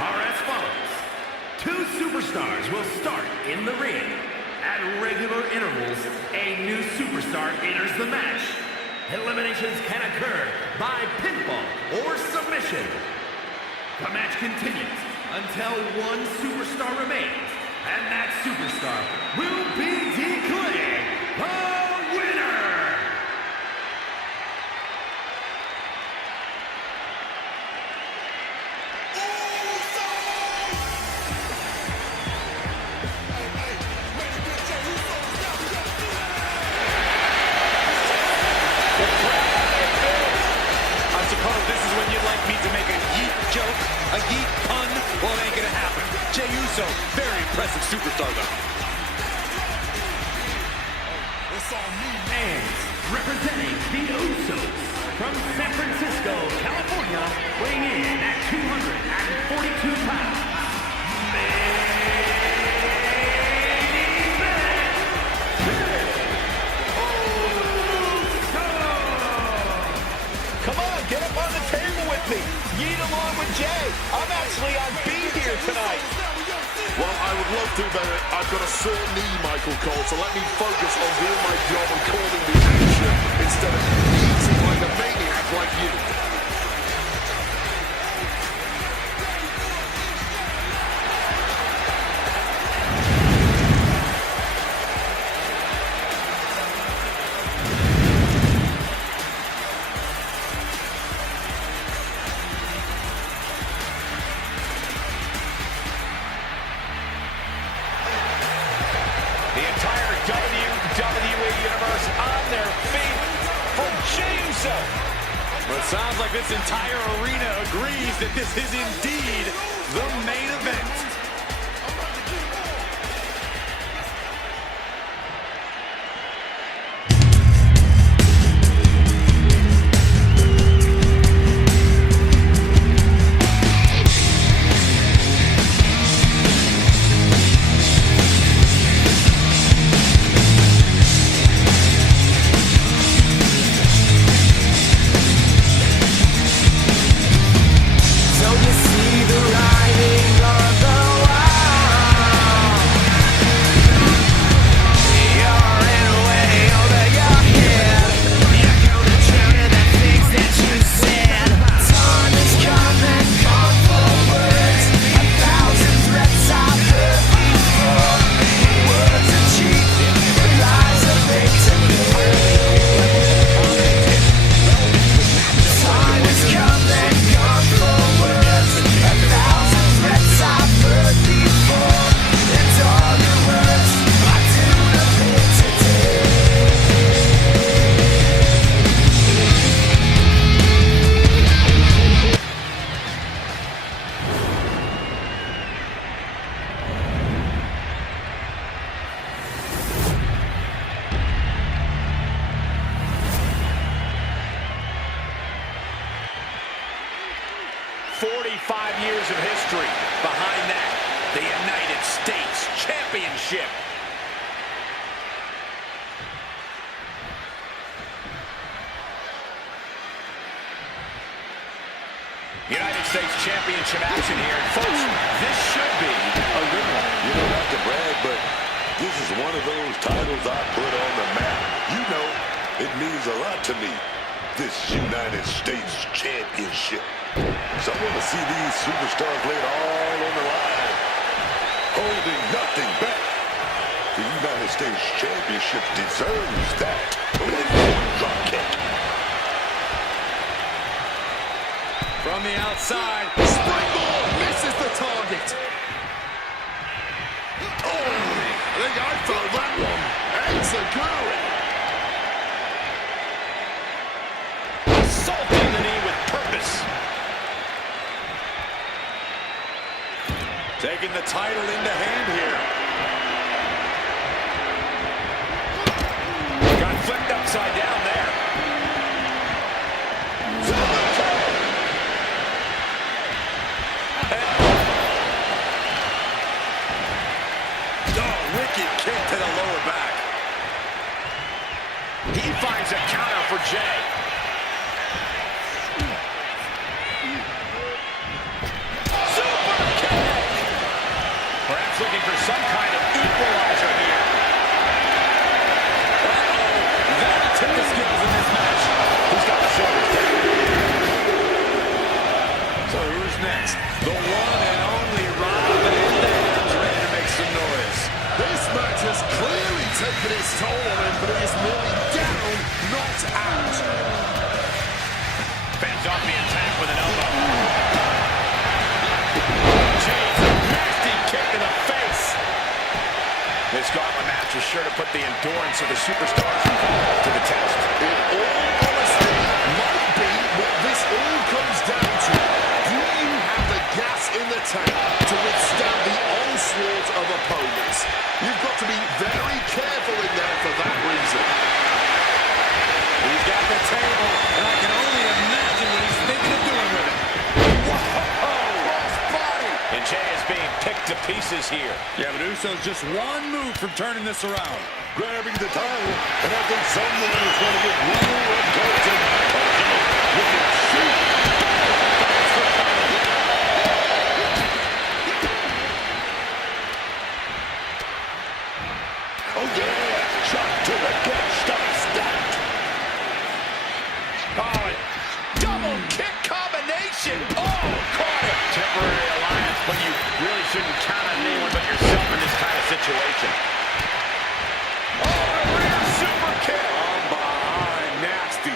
are as follows. Two superstars will start in the ring. At regular intervals, a new superstar enters the match. Eliminations can occur by pinfall or submission. The match continues until one superstar remains, and that superstar will be declared the winner! A yeet pun? Well, it ain't gonna happen. Jey Uso, very impressive superstar, though. And representing the Usos from San Francisco, California, weighing in at 242 pounds. Come on, get up on the table with me. Yeet along with Jey. I'm actually on B here tonight. Well, I would love to, but I've got a sore knee, Michael Cole, so let me focus on doing my job and calling the action instead of eating like a maniac like you. WWE Universe on their feet for Jey Uso. Well, it sounds like this entire arena agrees that this is indeed the main event. Years of history behind that, the United States Championship. United States Championship action here, and folks, this should be a good one. You don't have to brag, but this is one of those titles I put on the map. You know, it means a lot to me. This United States Championship. So I want to see these superstars lay it all on the line, holding nothing back. The United States Championship deserves that. Drop kick. From the outside, springboard misses the target. Oh, I think I felt that one. Execute. Assaulting the knee with purpose. Taking the title into hand here. Got flipped upside down there. Oh, wicked kick to the lower back. He finds a counter for Jey. Super toll on him, but he is merely down, not out. Fends off the attack with an elbow. Jeez, a nasty kick in the face. This gauntlet match is sure to put the endurance of the superstars to the test. In all honesty, might be what this all comes down to. Do you have the gas in the tank to withstand the onslaught of opponents? You've got to be very careful in there for that reason. He's got the table, and I can only imagine what he's thinking of doing with it. Whoa! Crossbody! And Jay is being picked to pieces here. Yeah, but Uso's just one move from turning this around. Grabbing the title, and I think someone is going to get real up close and personal with it. Shoot! Oh yeah! Shot to the gut, stop stacked. Oh, and double kick combination. Oh, caught it. Temporary alliance, but you really shouldn't count on anyone but yourself in this kind of situation. Oh, a rear super kick. From behind, nasty.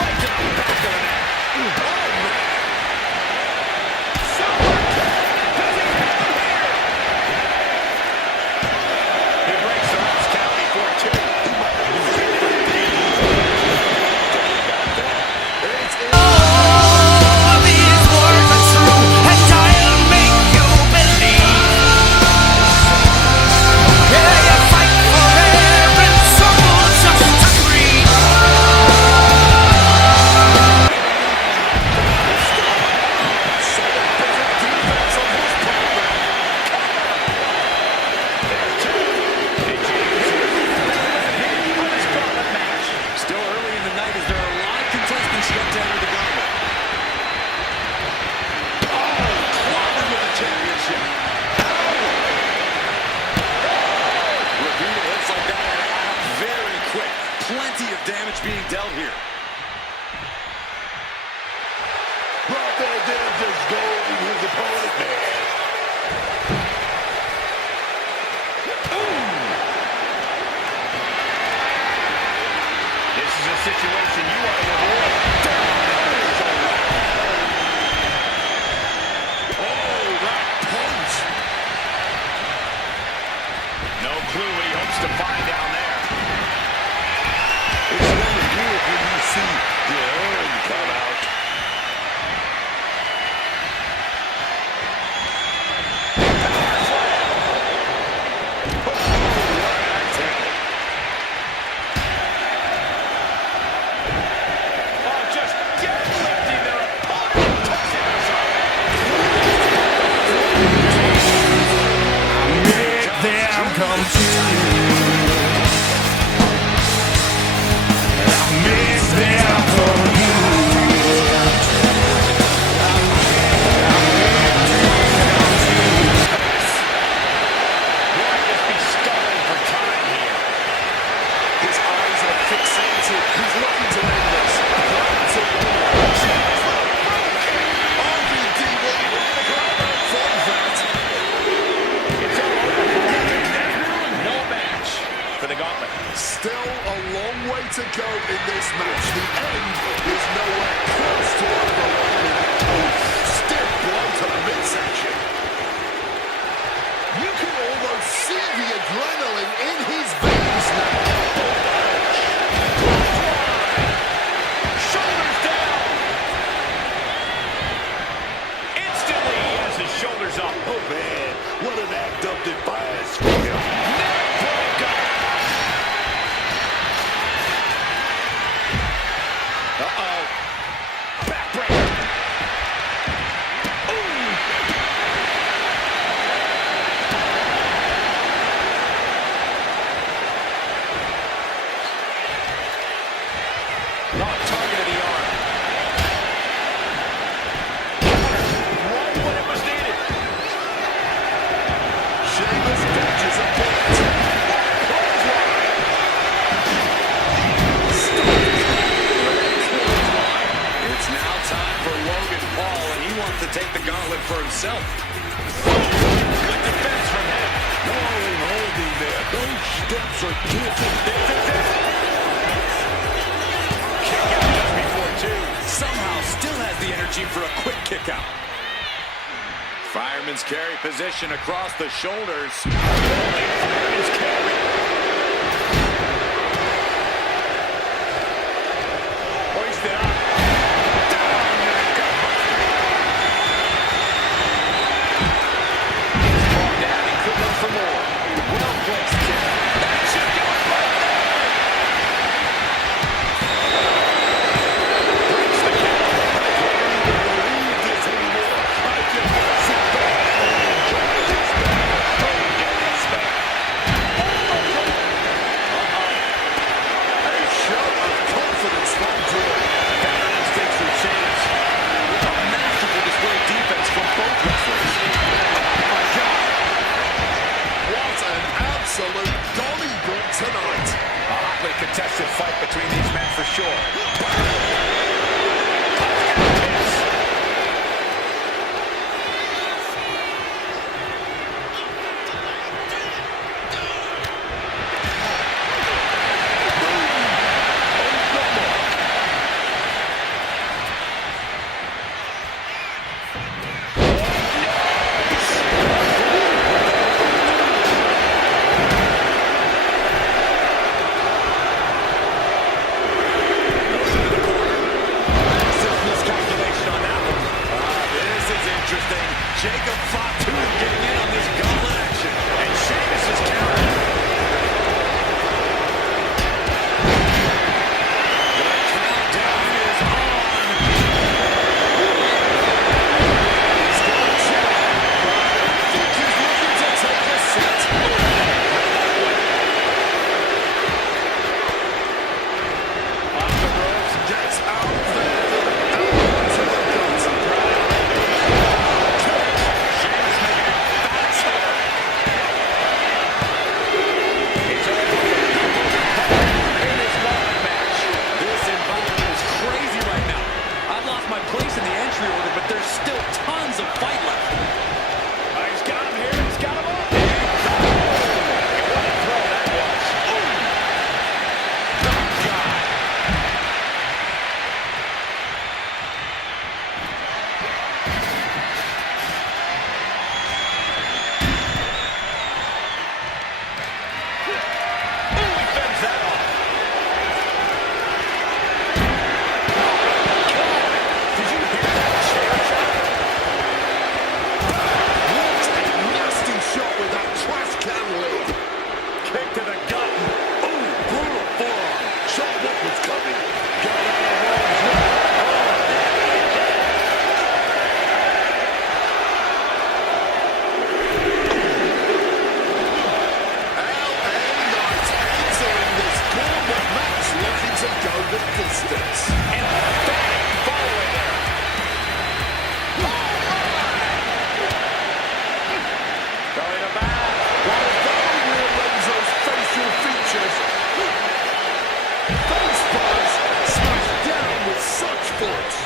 Right to the back of the neck. Oh, man. Super kick. Does he have him here? He breaks the last count before two. It's in. These words are true, and I'll make you believe. Yeah, you fight for air and soul just to breathe. Still early in the night as there are a lot of contestants yet to enter the gauntlet. Oh, clobbered with the championship. Repeat hits like that are add up very quick. Plenty of damage being dealt here. Right there, damn, just golding his opponent, man. This is a situation you want to avoid. Oh, that punch. No clue what he hopes to find down there. It's never good when you see the urn come out. Oh, just deadlifting their opponent. Tossing himself. Them come true. Make them come Might just be stalling for time here. His eyes are fixated. He's looking to end this. That's it. RVD will from that. It's all over for him. No match for the gauntlet. Still a long way to go in this match. The end is nowhere close to overwhelming. Stiff blow to the midsection. You can almost see the adrenaline in his veins now. Shoulders down. Instantly, he has his shoulders up. Oh man, what an act of defiance for him. Uh-oh. Backbreaker. Oh, target of the arm. Right when it was needed. Sheamus dodges a bit. It's now time for Logan Paul, and he wants to take the gauntlet for himself. Good defense steps are different. Kick out just before two. Somehow still has the energy for a quick kick out. Fireman's carry position across the shoulders. Fireman's carry. Hoisted up. For more. Well-placed kick. That should do it right there. Breaks the count. I can't even believe this anymore. I just want to sit back and enjoy this match. Oh, yes, man. A show of confidence from Drew. Better instincts for change. A masterful display of defense from both wrestlers. Oh, my God. What an absolute Donnybrook tonight. A hotly contested fight between these men for sure. Jacob Fatu getting in on this gauntlet action. And Sheamus is counting. The countdown is on. He's got a check. I think he's looking to take a seat. Off the ropes. Gets out there. Elbow to the gut. Sheamus making it fast here. He's in his wallet match. This environment is crazy right now. I've lost my place in the entry order, but there's still tons of fight left. He's got him here. He's got him up. And what a throw that was. Oh, God. He fends that off. Did you hear that chair shot? What a nasty shot with that trash can lid. Kick to the gut. Ooh, brutal forearm. Shot what was coming. Got out of harm's way. LA Knight entering this gauntlet match looking to go the distance. And a bang following there. Going to back. While Barry Lorenzo's facial features, those bars smashed down with such force.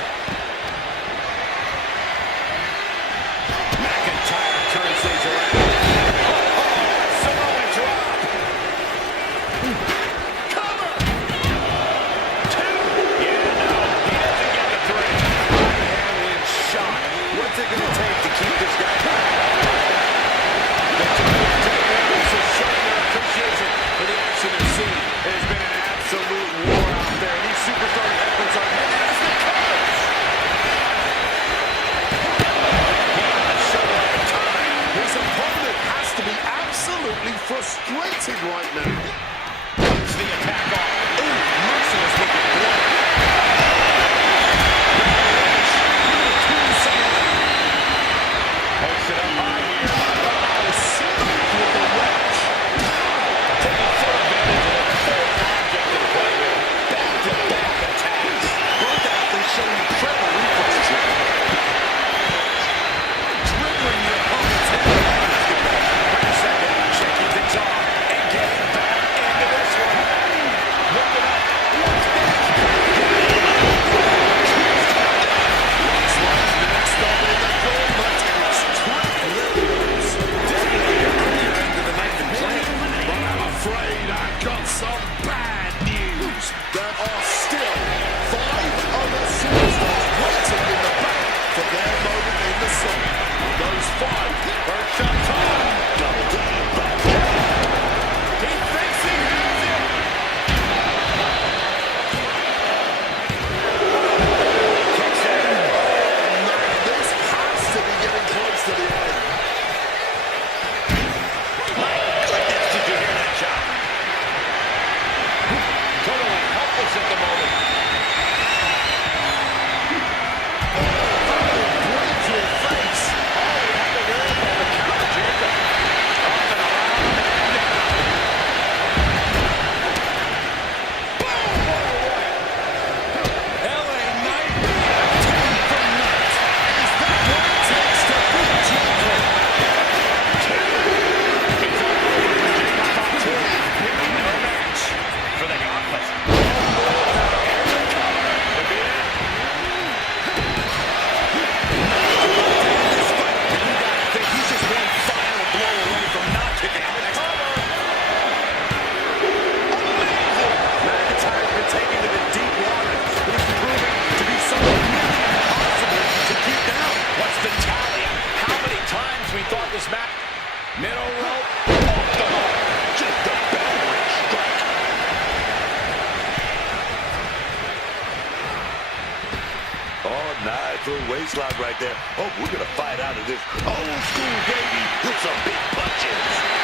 McIntyre turns things around. Samoa drop. Cover. 2. Yeah, no. He doesn't get the 3. Handling shot. What's it going to take to keep this guy back? The WWE is showing their appreciation for the action they're seeing. It has been an absolute war out there. These superstar efforts are headed as the coach. His opponent has to be absolutely frustrated right now. Cuts the attack off. Ooh, merciless looking blow. Oh, nice little waist lock right there. Oh, we're going to fight out of this. Old school, baby, with some big punches.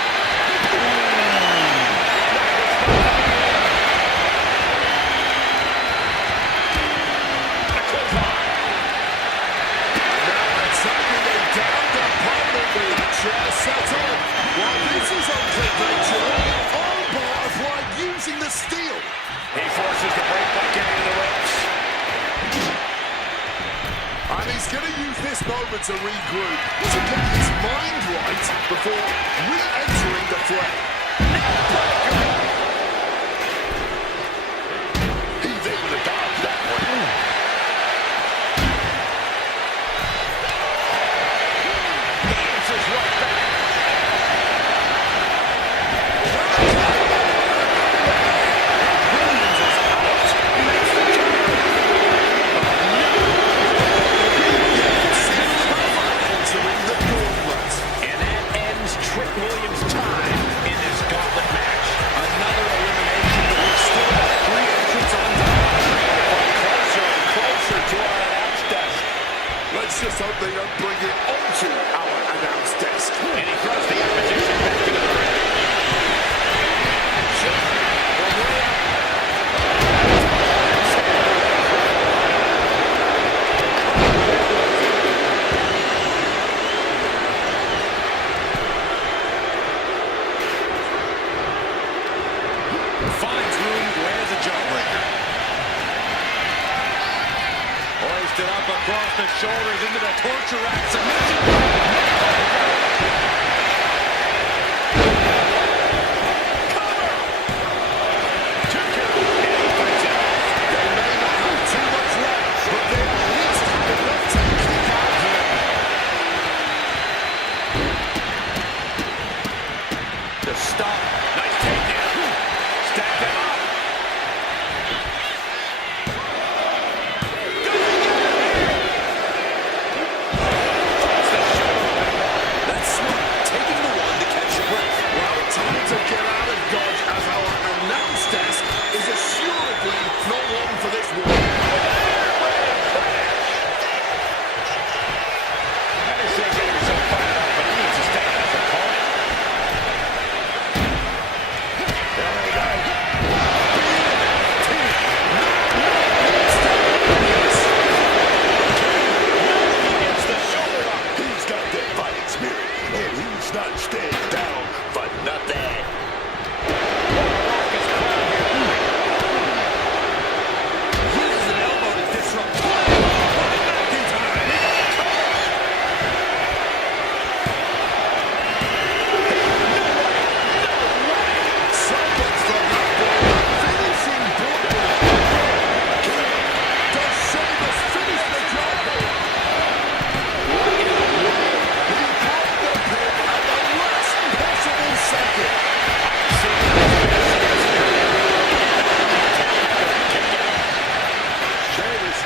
Settle. While this is unconventional, armbar applied using the steel. He forces the break by getting to the ropes. And he's going to use this moment to regroup, to get his mind right before re-entering the fray. He's able to dodge that one. He answers right back. Let's just hope they don't bring it onto our announce desk. And he throws the opposition back into the ring. Finds room, lands a jawbreaker. Hoisted up across the shoulders into the torture rack submission. To stop. Nice takedown. Stack them up. That's smart, taking the one to catch your breath. Well, time to get out of dodge as our announce desk is assuredly not long for this war. I understand getting so fired up, but he needs to stay out of the corner. It's the shoulder up. He's got that fighting spirit, and he's not staying down for nothing. Uses an elbow to disrupt play. Back in time. Someone's from that ball, finishing blow. Does Sheamus finish the job? He broke the pin at the last possible second. Sheamus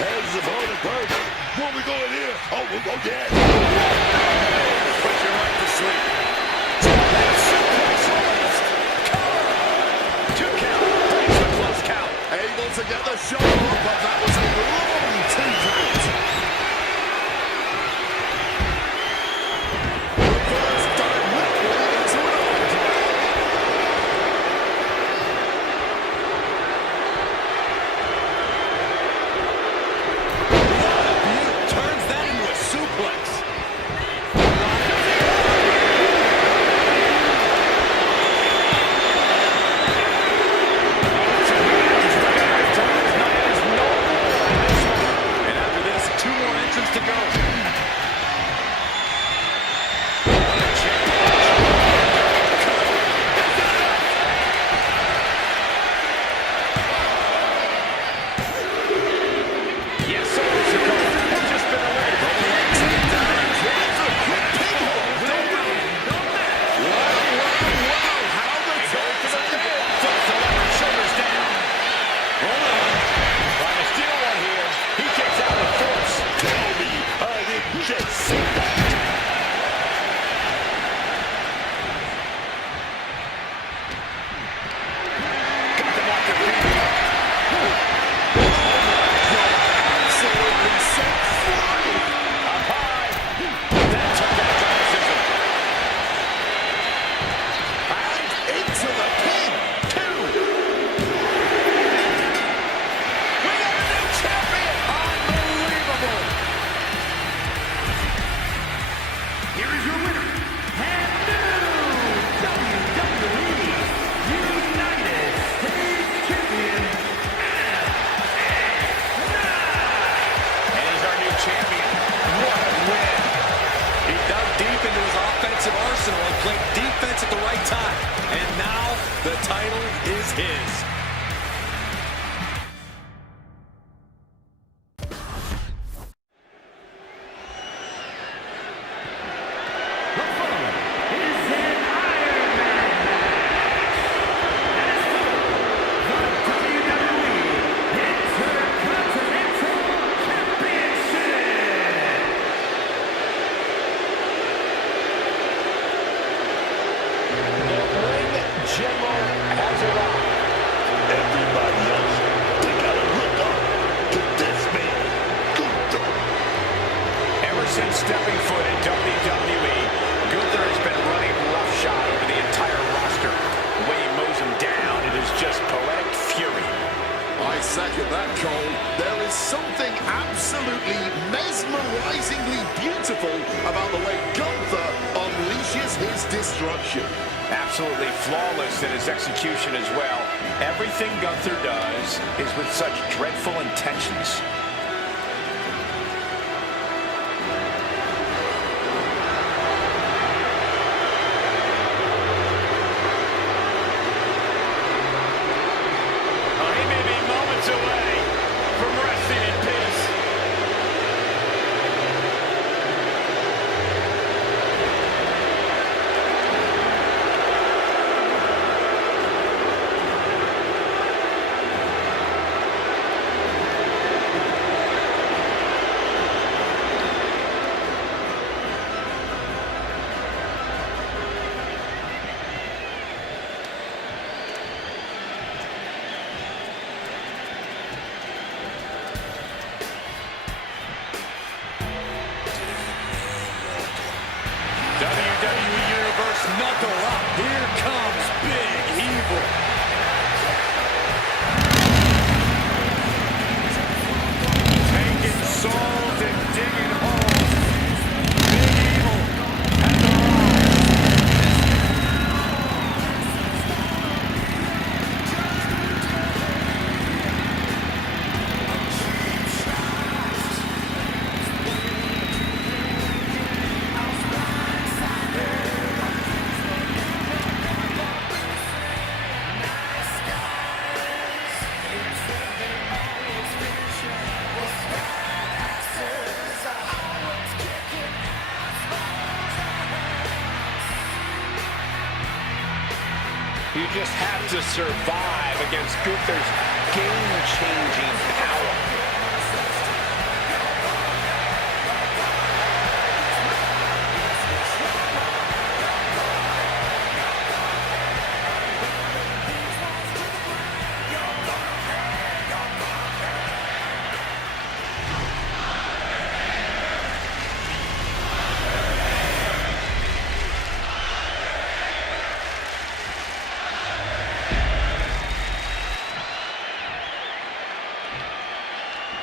has his opponent first. Where we going here? Oh, we'll go get. Put your right to sleep. Two count. Breaks the close count. Able to get the shot off, but that was a long 2 count. Reversed directly into an arm drag. Turns that into a suplex. And after this, played defense at the right time. And now the title is his. The following is an Iron Man match. And it's for the WWE Intercontinental Championship. The ring general has arrived. Everybody else, they gotta look up to this man, Gunther. Ever since stepping foot in WWE, Gunther has been running roughshod over the entire roster. The way he mows them down, it is just poetic fury. I second that, Cole. There is something absolutely mesmerizingly beautiful about the way Gunther unleashes his destruction. Absolutely flawless in his execution as well. Everything Gunther does is with such dreadful intentions. Oh, he may be moments away from resting in peace. WWE Universe, knuckle up. Here comes Big Evil. Taking souls and digging holes. Big Evil has arrived. You just have to survive against Gunther's game-changing power.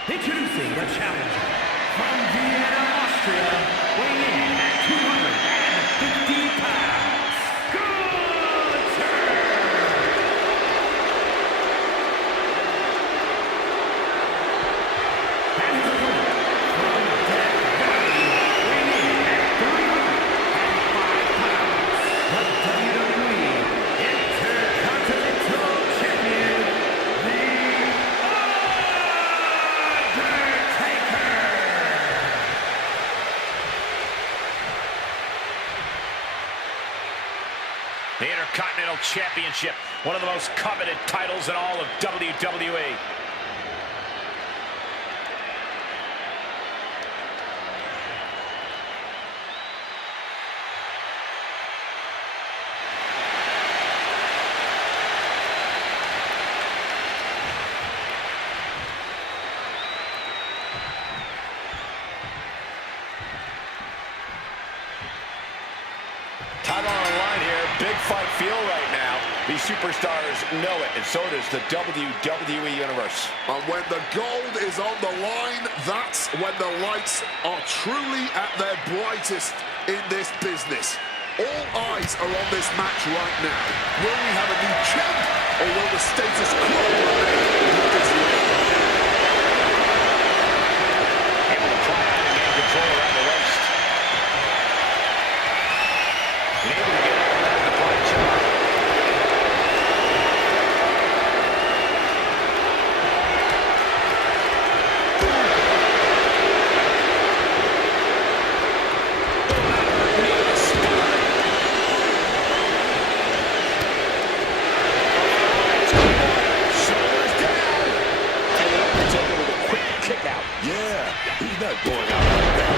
Introducing the challenger from Vienna, Austria, weighing in at 250 pounds, Gunther! And his opponent from Death Valley, weighing in at 305 pounds, the WWE Intercontinental Champion, The The Intercontinental Championship, one of the most coveted titles in all of WWE. Title on the line here. Big fight feel right now. These superstars know it, and so does the WWE Universe. And when the gold is on the line, that's when the lights are truly at their brightest in this business. All eyes are on this match right now. Will we have a new champ, or will the status quo remain with this league? Able to pry out and gain control around the waist. And able to get He's not going out like that.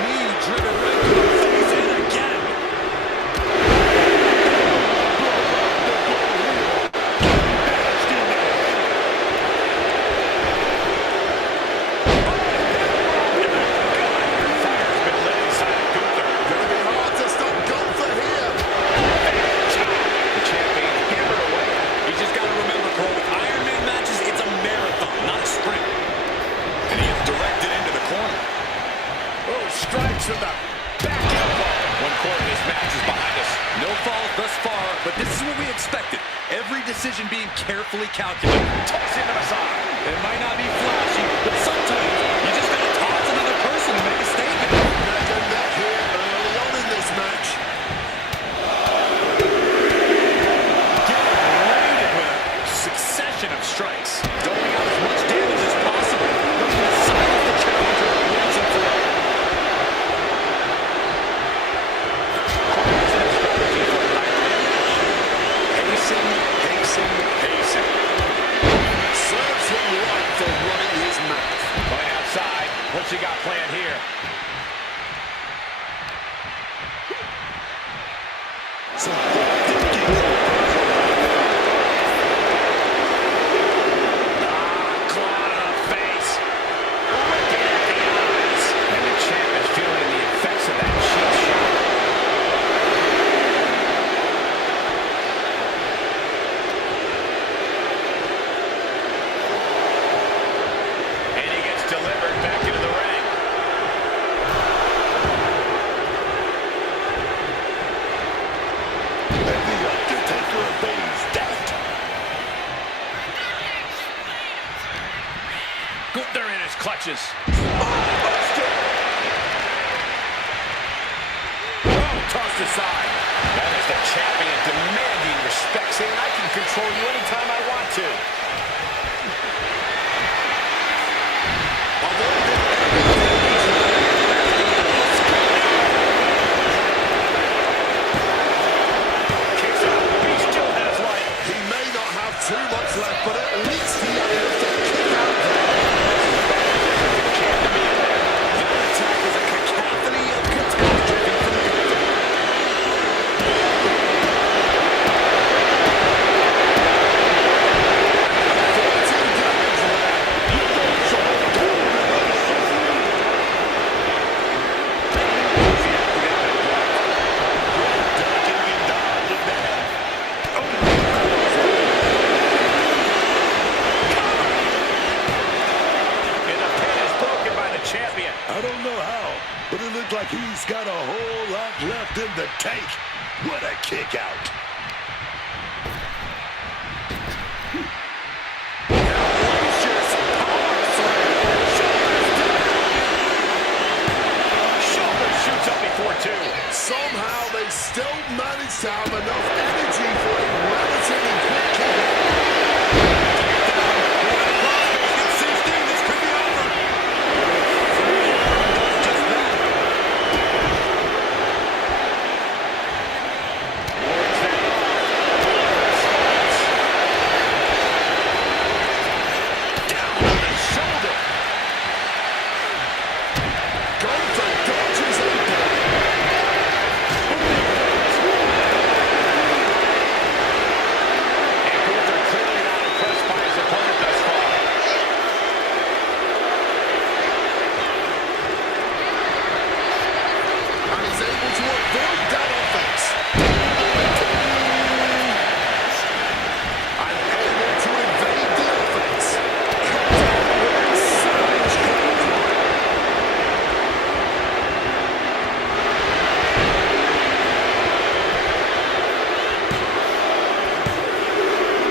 Knee-driven right to the face, and again. Fire's been lit inside Gunther. Gonna be hard to stop Gunther here. The champion hammered away. You just got to remember, Cole, with Iron Man matches, it's a marathon, not a sprint. And he is directed into the corner. Oh, strikes with the back elbow. One quarter of this match is behind us. No falls thus far, but this is what we expected. Every decision being carefully calculated. Toss into the side. It might not be flashy, but sometimes you just got to toss another person to make a statement. Neck and neck here early on in this match. Getting raided with a succession of strikes. Doling out as much damage as possible. Looking to silence the challenger once and for all. Positive strategy for an Iron Man match. Pacing, pacing, pacing. Serves him right for running his mouth. Going outside. What's he got planned here? Some good thinking. Claw to the face. Looking at the eyes. And the champ is feeling the effects of that cheap shot. And he gets delivered back into the ring. And the Undertaker obeys that. Gunther in his clutches. Tossed aside. That is the champion demanding respect, saying I can control you anytime I want to. Kicks out. He still has life. He may not have too much left, but at least he had enough to kick out there. Champ to be in there. That attack was a cacophony of catastrophe from Gunther. And the pin is broken by the champion. I don't know how, but it looked like he's got a whole lot left in the tank. What a kick out. Shoulder shoots up before two. Somehow they still manage to have enough energy for a relatively quick kick out. This could be over. Just that. Works that off. Down on the shoulder. Gunther dodges a ball. And Gunther clearly not impressed by his opponent thus far. And he's able to avoid that offense. And able to evade the offense. Savage clothesline.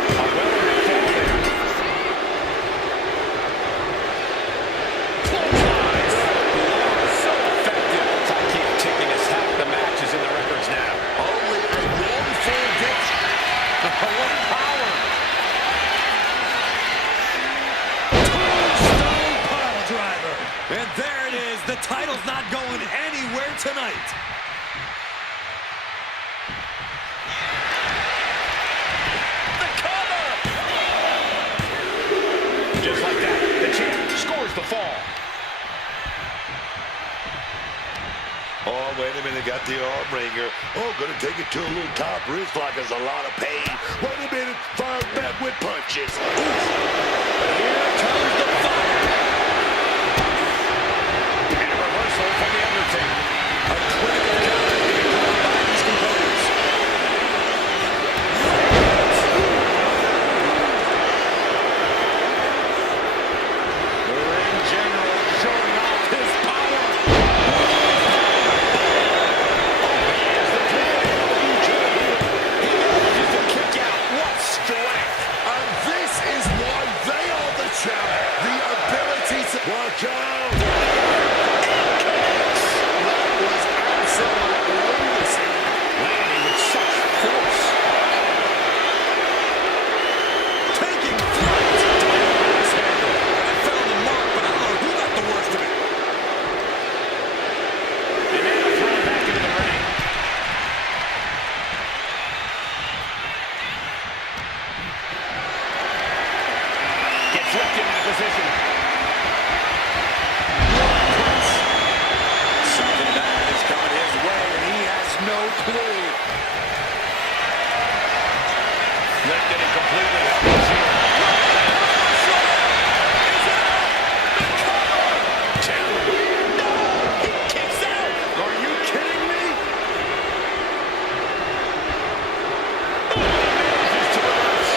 A well-earned fall there. Clotheslines. So effective. Clock keep ticking as half the match is in the records now. Only a 1-4 victory. What power. Tombstone pile driver. And there it is. The title's not going anywhere tonight. the fall. Oh, wait a minute, got the arm wringer. Oh, gonna take it to a little top wrist like it's a lot of pain. Wait a minute, fired back with punches. Oof. Here comes the fire. And a reversal from The Undertaker. A critical counter being called by these components. The ring general showing off his power. The ability to Watch out! that was absolute lunacy. Landing with such force. Taking flight. I found the mark, but I don't know who got the worst of it. And now thrown back into the ring. Gets left in that position. Something bad is coming his way, and he has no clue. Lifted and completely helpless here. No! He kicks out! Are you kidding me? Manages to reverse.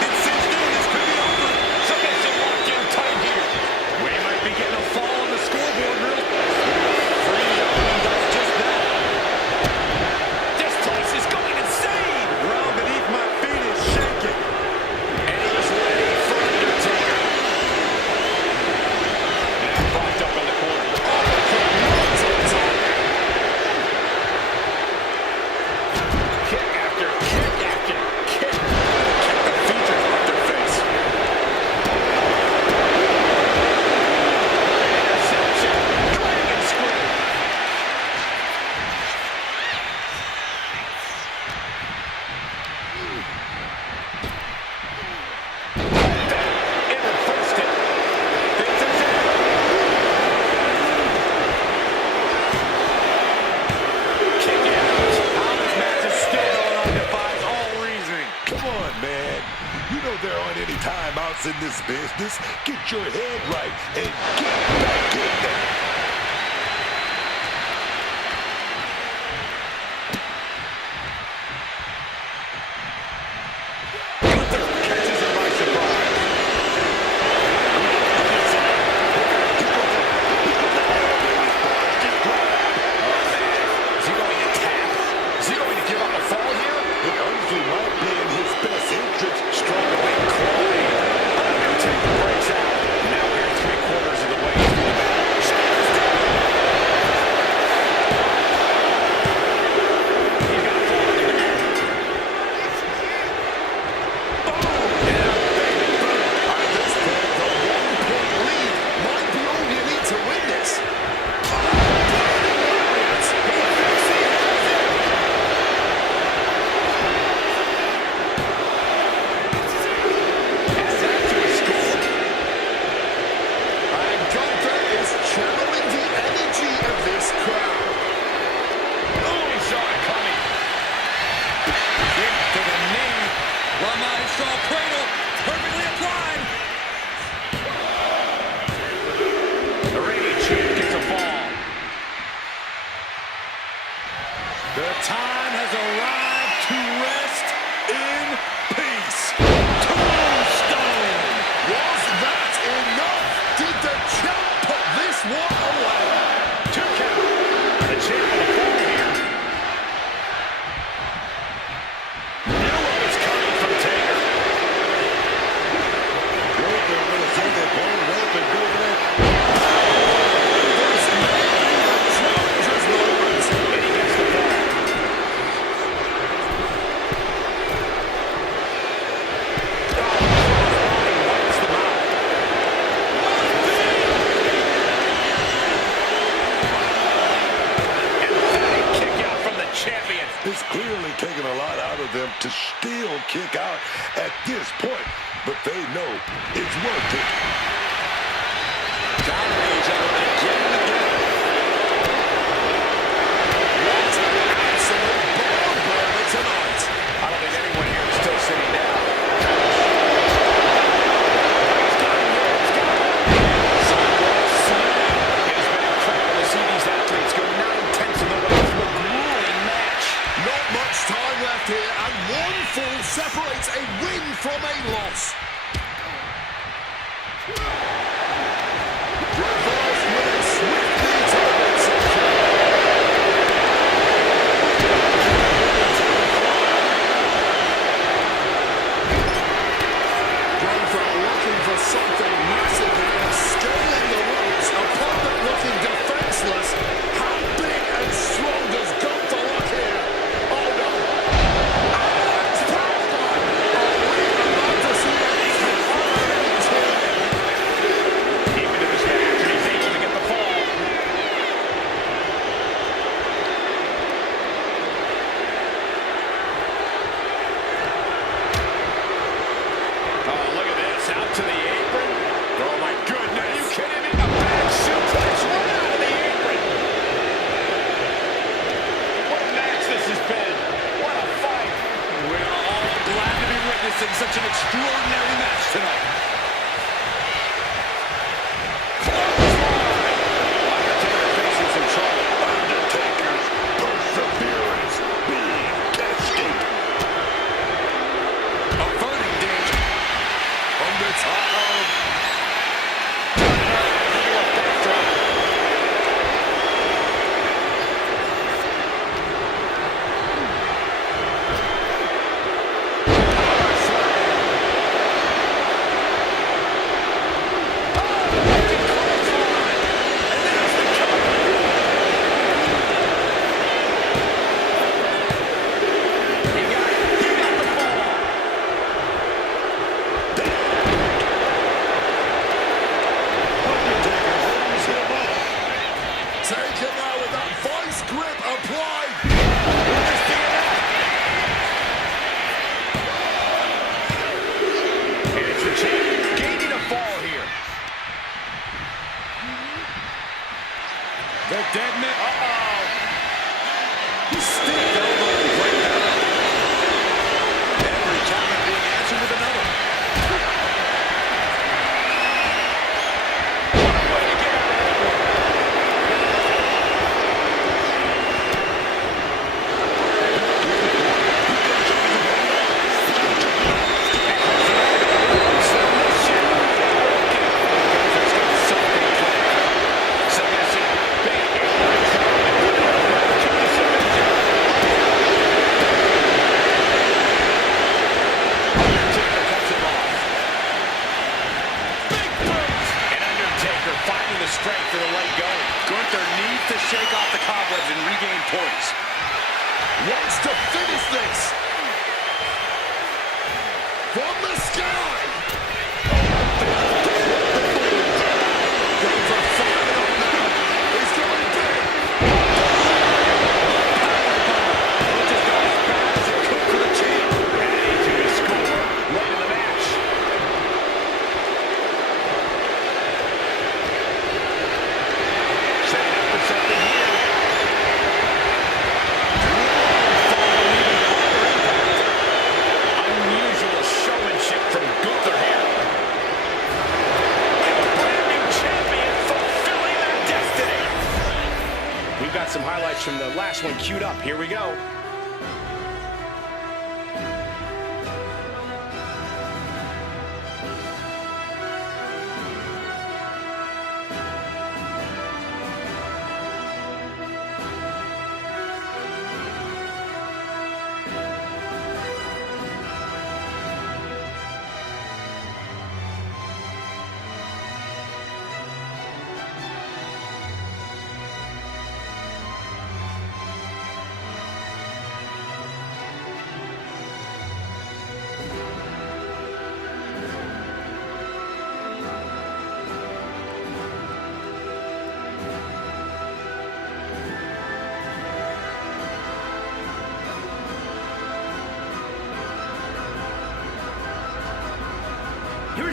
It's cinched in. This could be over. Submission locked in tight here. We might be getting a fall on the scoreboard, really. Freedom does just that. This place is going insane. Ground beneath my feet is shaking. And he's ready for Undertaker. Now propped up in the corner. Kick after kick after kick. Kick the features off their face. Interception. Dragon screw. It reversed it. It's a zero. Kick out. How this match is still going on defies all reasoning. Come on, man. You know there aren't any timeouts in this business. Get your head right and get back in there. Gunther catches him by surprise. Is he going to tap? Is he going to give up a fall here? It honestly might be in his best interest. Struggling, clawing. Undertaker breaks out. Now we're 3/4 of the way through the match. He's got a fall in the air. Boom! Yeah, baby, boom. At this point, the 1-point lead might be all you need to win this. Has actually scored. And Gunther is channeling the energy of this crowd. Oh, he saw it coming. Kick to the knee. Ramon saw cradle. Perfectly applied. The reigning champ gets a fall. The time has arrived to rest in peace. Tombstone. Was that enough? Did the champ put this one away? 2 count. The champ will fall here. Knew what was coming from Taker. They're going to send their opponent up and go there. This may be the challenger's moment. And he gets the fall. It's clearly taken a lot out of them to still kick out at this point, but they know it's worth it. Dominates again and again. What an absolute barn burner tonight. I don't think anyone here is still sitting down. Sidewalk slam. It has been incredible to see these athletes go 9/10 of the way through a grueling match. Not much time left here, and one fall separates a win from a loss. Reverse winner swiftly to the midsection. Gunther looking for something massive here, scaling the ropes, opponent looking defenseless. How big and strong does Gunther look here? Oh no! Alex Powerbomb! Are we about to see anything unhinged here? Even to this match, and he's able to get the fall. Oh, look at this. Out to the apron. Oh, my goodness. Are you kidding me? A back suplex right out of the apron. What a match this has been. What a fight. We are all glad to be witnessing such an extraordinary match tonight. Clothesline. Undertaker facing some trouble. Undertaker's perseverance being tested. Averting danger. Undertaker. Take him out with that vice grip applied. And it's the champ gaining a fall here. The dead man. Uh-oh. Stiff elbow right now. Every count being answered with another. What a way to get out of that one. Finding the strength to let go. Gunther needs to shake off the cobwebs and regain poise. Wants to finish this. From the sky. Gunther fired up now. He's going big. Which has gone as bad as it could for the champ. Adding to his score late in the match. Setting up for something here. Unusual showmanship from Gunther here. And a brand new champion fulfilling their destiny. We've got some highlights from the last one queued up. Here we go.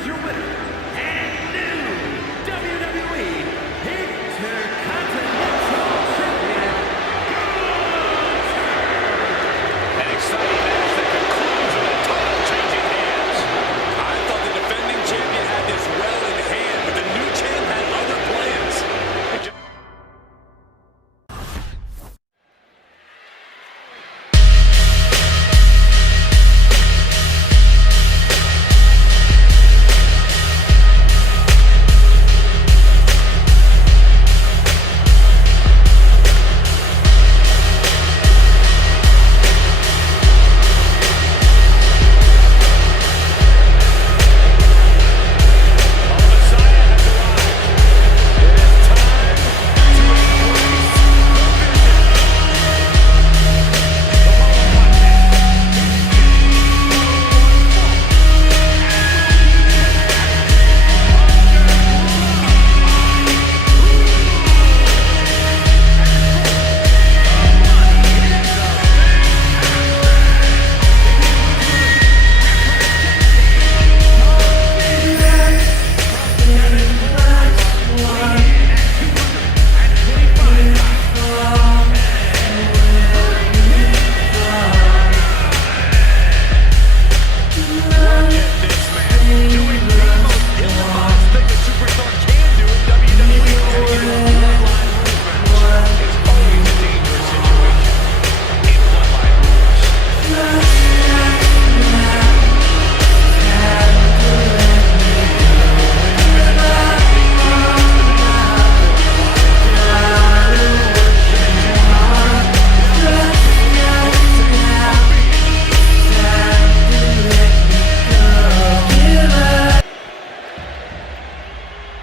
your winner, and new WWE Intercontinental Champion, An exciting match that concludes with a title changing hands. I thought the defending champion had this well in hand, but the new champ had other plans.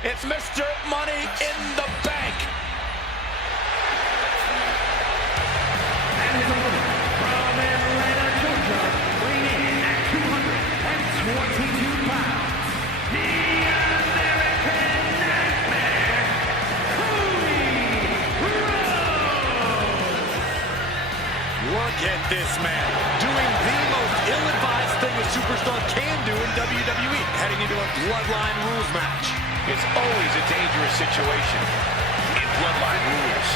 It's Mr. Money in the Bank. and his opponent from Atlanta, Georgia, weighing in at 222 pounds, the American Nightmare, Cody Rhodes. Look at this man, doing the most ill-advised thing a superstar can do in WWE, heading into a Bloodline Rules match. It's always a dangerous situation in Bloodline Rules.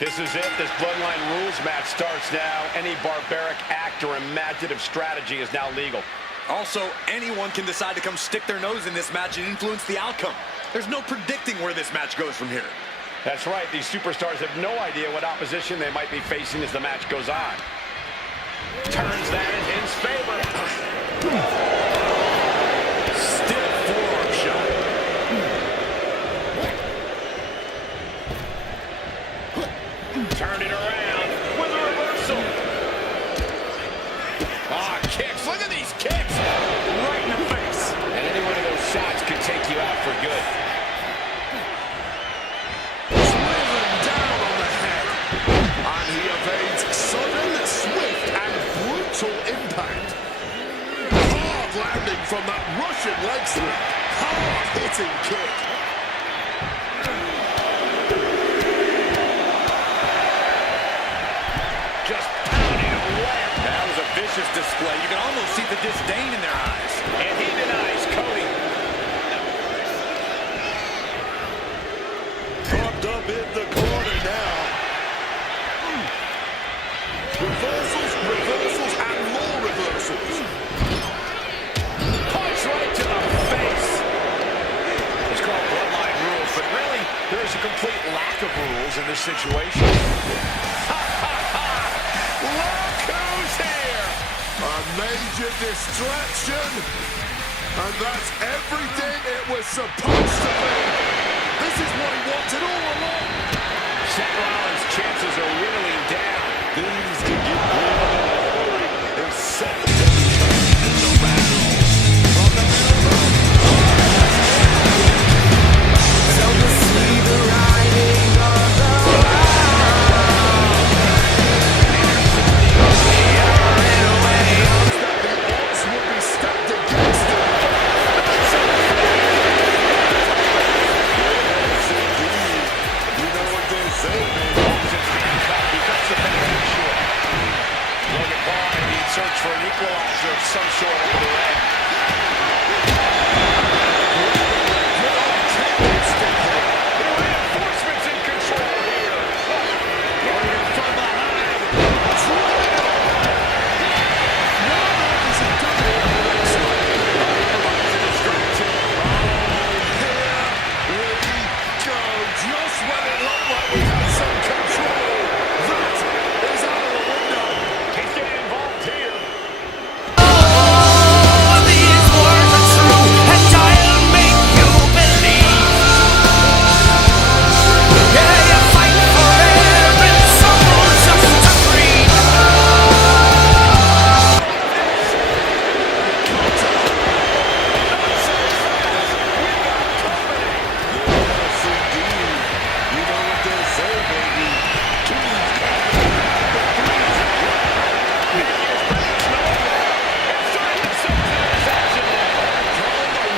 This is it. This Bloodline Rules match starts now. Any barbaric act or imaginative strategy is now legal. Also, anyone can decide to come stick their nose in this match and influence the outcome. There's no predicting where this match goes from here. That's right. These superstars have no idea what opposition they might be facing as the match goes on. Turns that in his favor. Stiff forearm shot. Turn it around with a reversal. Ah, kicks. Look at these kicks. Right in the face. And any one of those shots could take you out for good. Driven down on the head. And he evades sudden, swift, and brutal impact. Hard landing from that Russian leg sweep. Hard-hitting kick. Just pounding away. That was a vicious display. You can almost see the disdain in their eyes. And he denies Cody. Propped up in the corner now. Reversals, reversals, and more reversals. Punch right to the face. It's called Bloodline Rules, but really, there's a complete lack of rules in this situation. Look who's here! A major distraction. And that's everything it was supposed to be. This is what he wanted all along. Seth Rollins' chances are whittling down. Things can get real in a hurry if Seth doesn't turn this around. From the middle. So you see the writing on the The odds would be stacked against him. search for an equalizer of some sort over the ring. Reinforcements in control here. Going in from behind. Just when it looked like we had some control, that is out of the window. He's getting involved here. Oh, these words are true, and I'll make you believe. Yeah, you fight for air and soul just to breathe.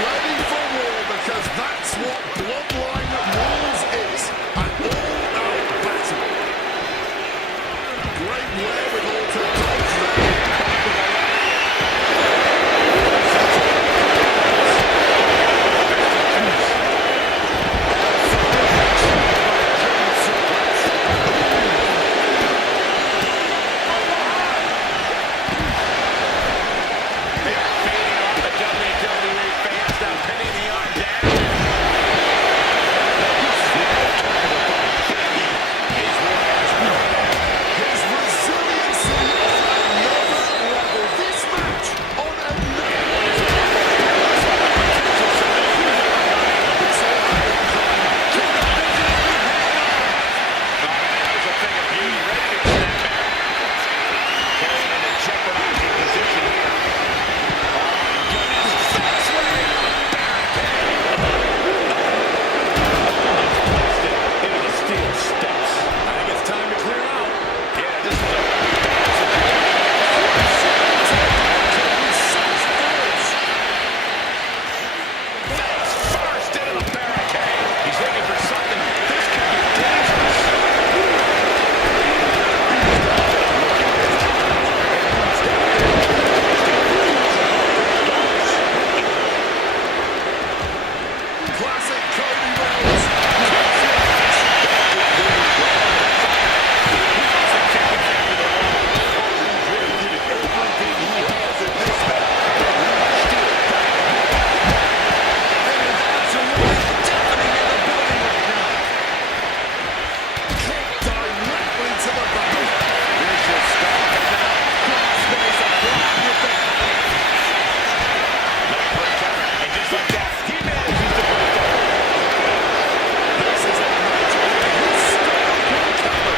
Ready for war, because that's what Bloodline Rules is. An all-out battle. Great wherewithal to dodge there. The WWE fans now pinning the arm down. His resiliency on another level. This match on another There's a thing of beauty ready to snap back. Carrying in a jeopardizing position here. Oh my goodness. Fast way out. Placed it into the steel steps. I think it's time to clear out. Yeah, this is face first into the barricade. He's looking for something. This could be dangerous. classic Cody Rhodes. Kick directly to the back. And just like that, he manages to break up. This is a match where his style will cover.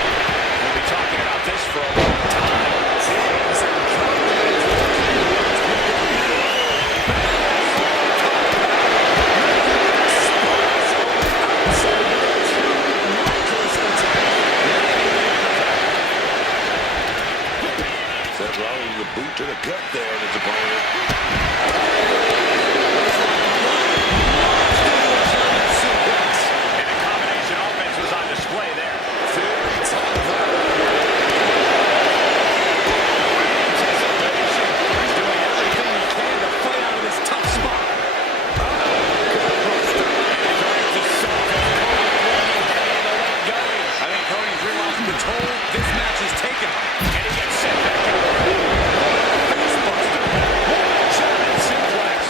We'll be talking about this for a long time. Teams and Cody is looking good. Seth Rollins with a boot to the gut there on his opponent. And a combination offense was on display there. Anticipation. He's doing everything he can to fight out of this tough spot. And Reigns is so controlled. I think Cody's realizing the toll this match has taken. And he gets sent back into the ring. Facebuster. German suplex.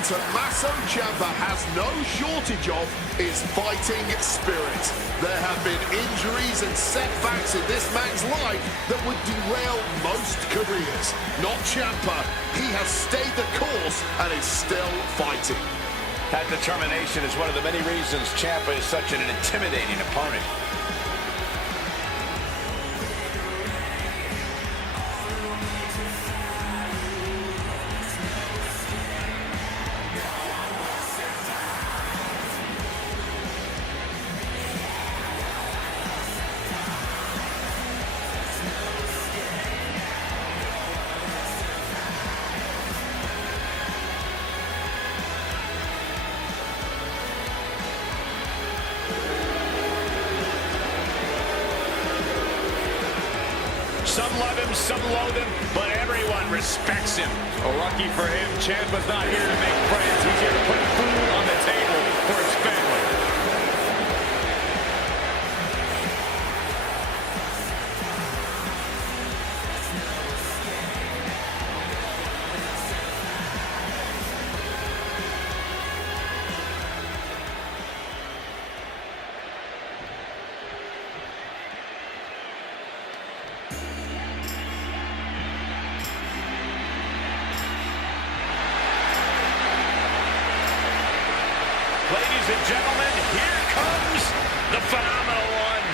Tommaso Ciampa has no shortage of is fighting spirit. There have been injuries and setbacks in this man's life that would derail most careers. Not Ciampa. He has stayed the course and is still fighting. That determination is one of the many reasons Ciampa is such an intimidating opponent. Some love him, some loathe him, but everyone respects him. Well, lucky for him, Ciampa's not here to make friends. He's here to put food on the table for his family. Ladies and gentlemen, here comes the phenomenal one.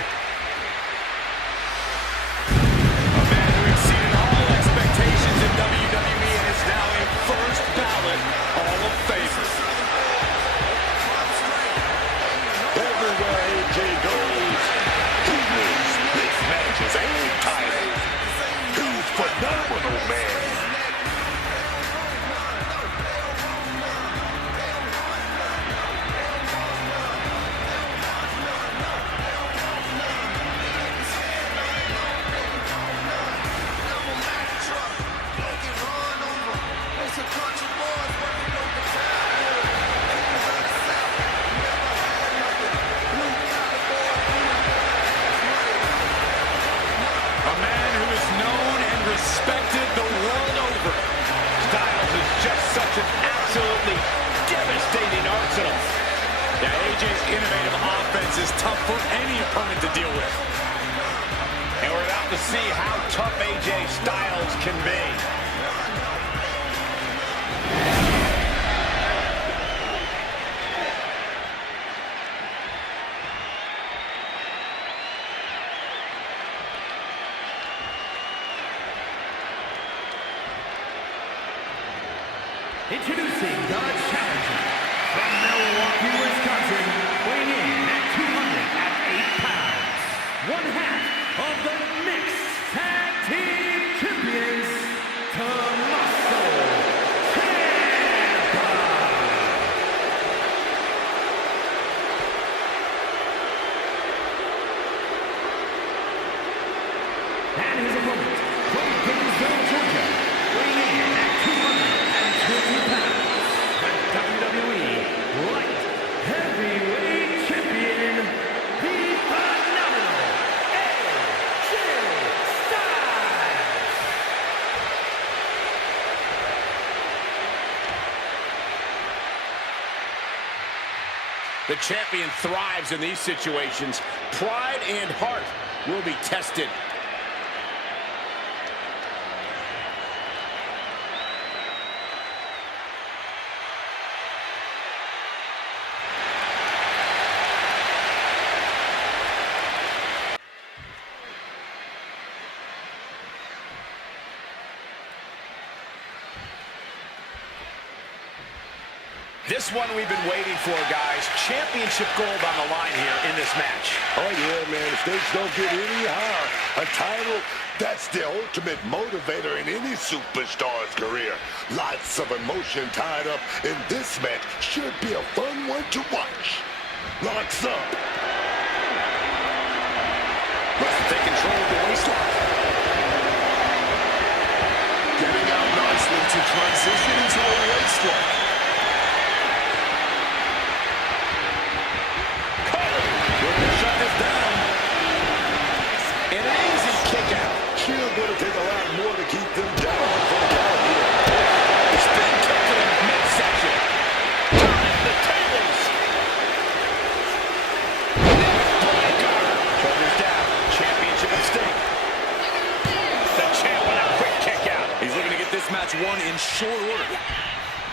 A man who exceeded all expectations in WWE and is now a first ballot Hall of Famer. Everywhere AJ goes, he wins big matches and titles. He's phenomenal, man. Respected the world over. Styles is just such an absolutely devastating arsenal. Yeah, AJ's innovative offense is tough for any opponent to deal with. And we're about to see how tough AJ Styles can be. Introducing the challenger from Milwaukee, Wisconsin, weighing in at 208 pounds, one half of the Mixed Tag Team Champions, Tommaso Ciampa. And his opponent from Gainesville, Georgia, weighing in at 220 pounds, the WWE Light Heavyweight Champion, the phenomenal AJ Styles. The champion thrives in these situations. Pride and heart will be tested. This one we've been waiting for, guys. Championship gold on the line here in this match. Oh, yeah, man. The stakes don't get any higher. A title, that's the ultimate motivator in any superstar's career. Lots of emotion tied up in this match. Should be a fun one to watch. Locks up. Looks to take control of the waistline. Getting out nicely to transition into a waistlock. Going to take a lot more to keep them down for the count here. Spin kick to the midsection. match won in short order.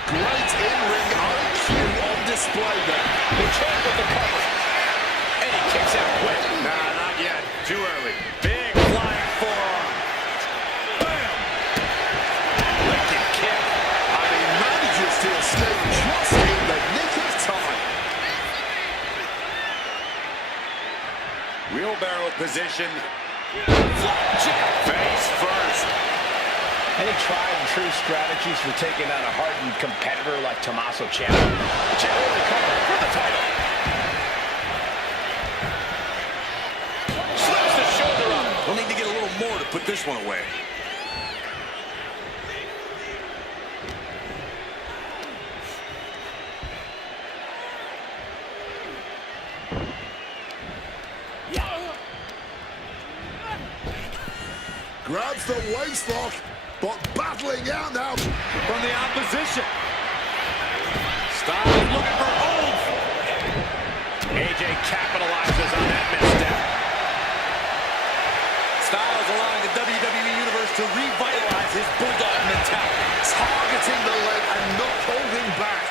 Great in-ring IQ on display there. The champ with the cover. And he kicks out quick. Nah, not yet. Too early. Big flying forearm. Bam! Wicked kick. And he manages to escape just in the nick of time. Wheelbarrow position. Flapjack. Face first. Any tried and true strategies for taking on a hardened competitor like Tommaso Ciampa? Ciampa recovering for the title. Slips the shoulder up. We'll need to get a little more to put this one away. Grabs the waistlock, but battling out now. From the opposition. Styles looking for oomph. AJ capitalizes on that misstep. Styles allowing the WWE Universe to revitalize his bulldog mentality. Targeting the leg and not holding back.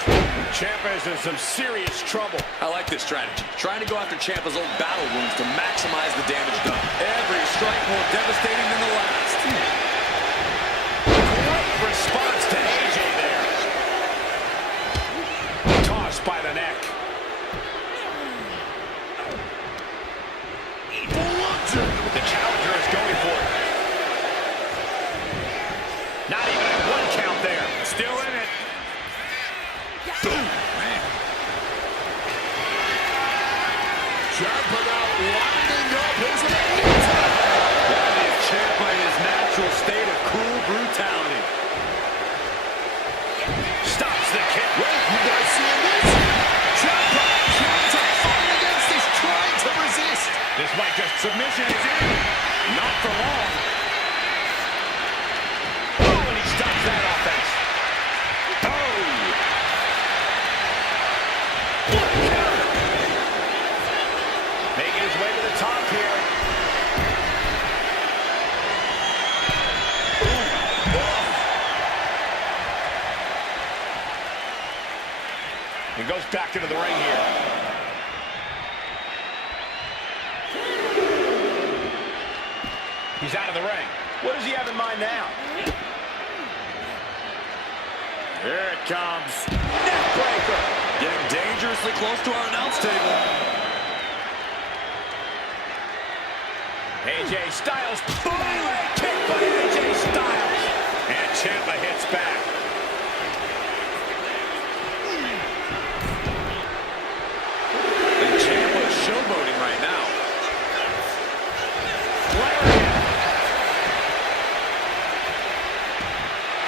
Ciampa is in some serious trouble. I like this strategy. Trying to go after Ciampa's old battle wounds to maximize the damage done. Every strike more devastating than the last. Great response to AJ there. Tossed by the neck. The challenger is going for it. Not even at one count there. Still in it. Ciampa now winding up his attack. That is Ciampa in his natural state of cool brutality. Stops the kick. Wait, you guys seeing this? Ciampa trying to fight against this, trying to resist. This might just submission is in. Not for long. Oh, and he stops that offense. Oh. What a counter. Making his way to the top here. He goes back into the ring here. He's out of the ring. What does he have in mind now? Here it comes. Neckbreaker. Getting dangerously close to our announce table. AJ Styles. Boom! Kick by AJ Styles. And Ciampa hits back. And Ciampa is showboating right now. Lariat.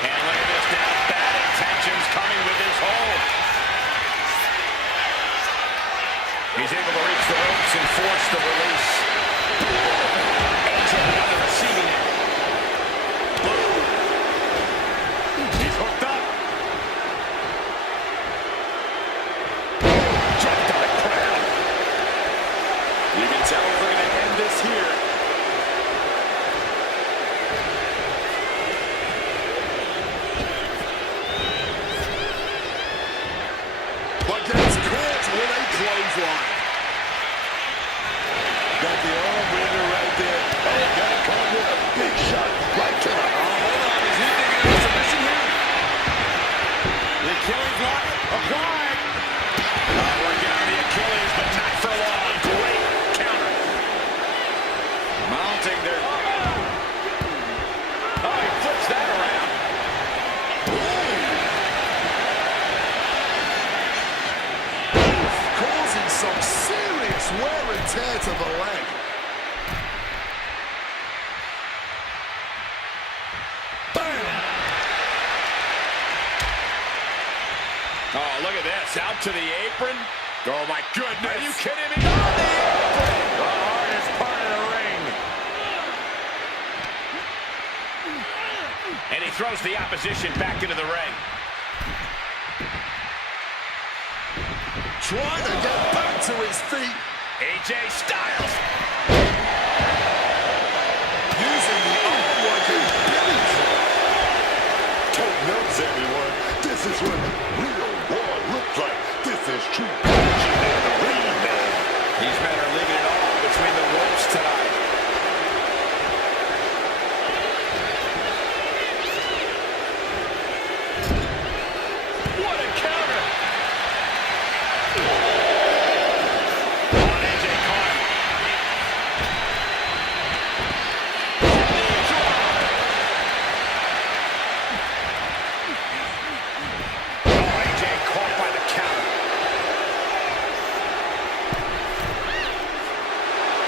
Handling this down. Bad intentions coming with his hold. He's able to reach the ropes and force the release. AJ on the receiving end. He's hooked up. Dropped to the ground. You can tell we're going to end this here. But gets caught with a clothesline. Got the arm winger right there. And got caught with a big shot right to the arm. Hold on, is he thinking of a submission here? The Achilles lock applied. Working on the Achilles, but not for long. Great counter. Mounting their... Oh, he flips that around. Causing some serious wear and tear to the leg. Oh, look at this. Out to the apron. Oh, my goodness. Are you kidding me? On the apron. The hardest part of the ring. And he throws the opposition back into the ring. Trying to get back to his feet. AJ Styles. Using the arm like a billy club. To Yes, everyone, this is what real war looks like. This is true passion in the ring, man. These men are leaving it all between the ropes tonight. What a counter! On AJ caught him. Oh, AJ caught by the counter.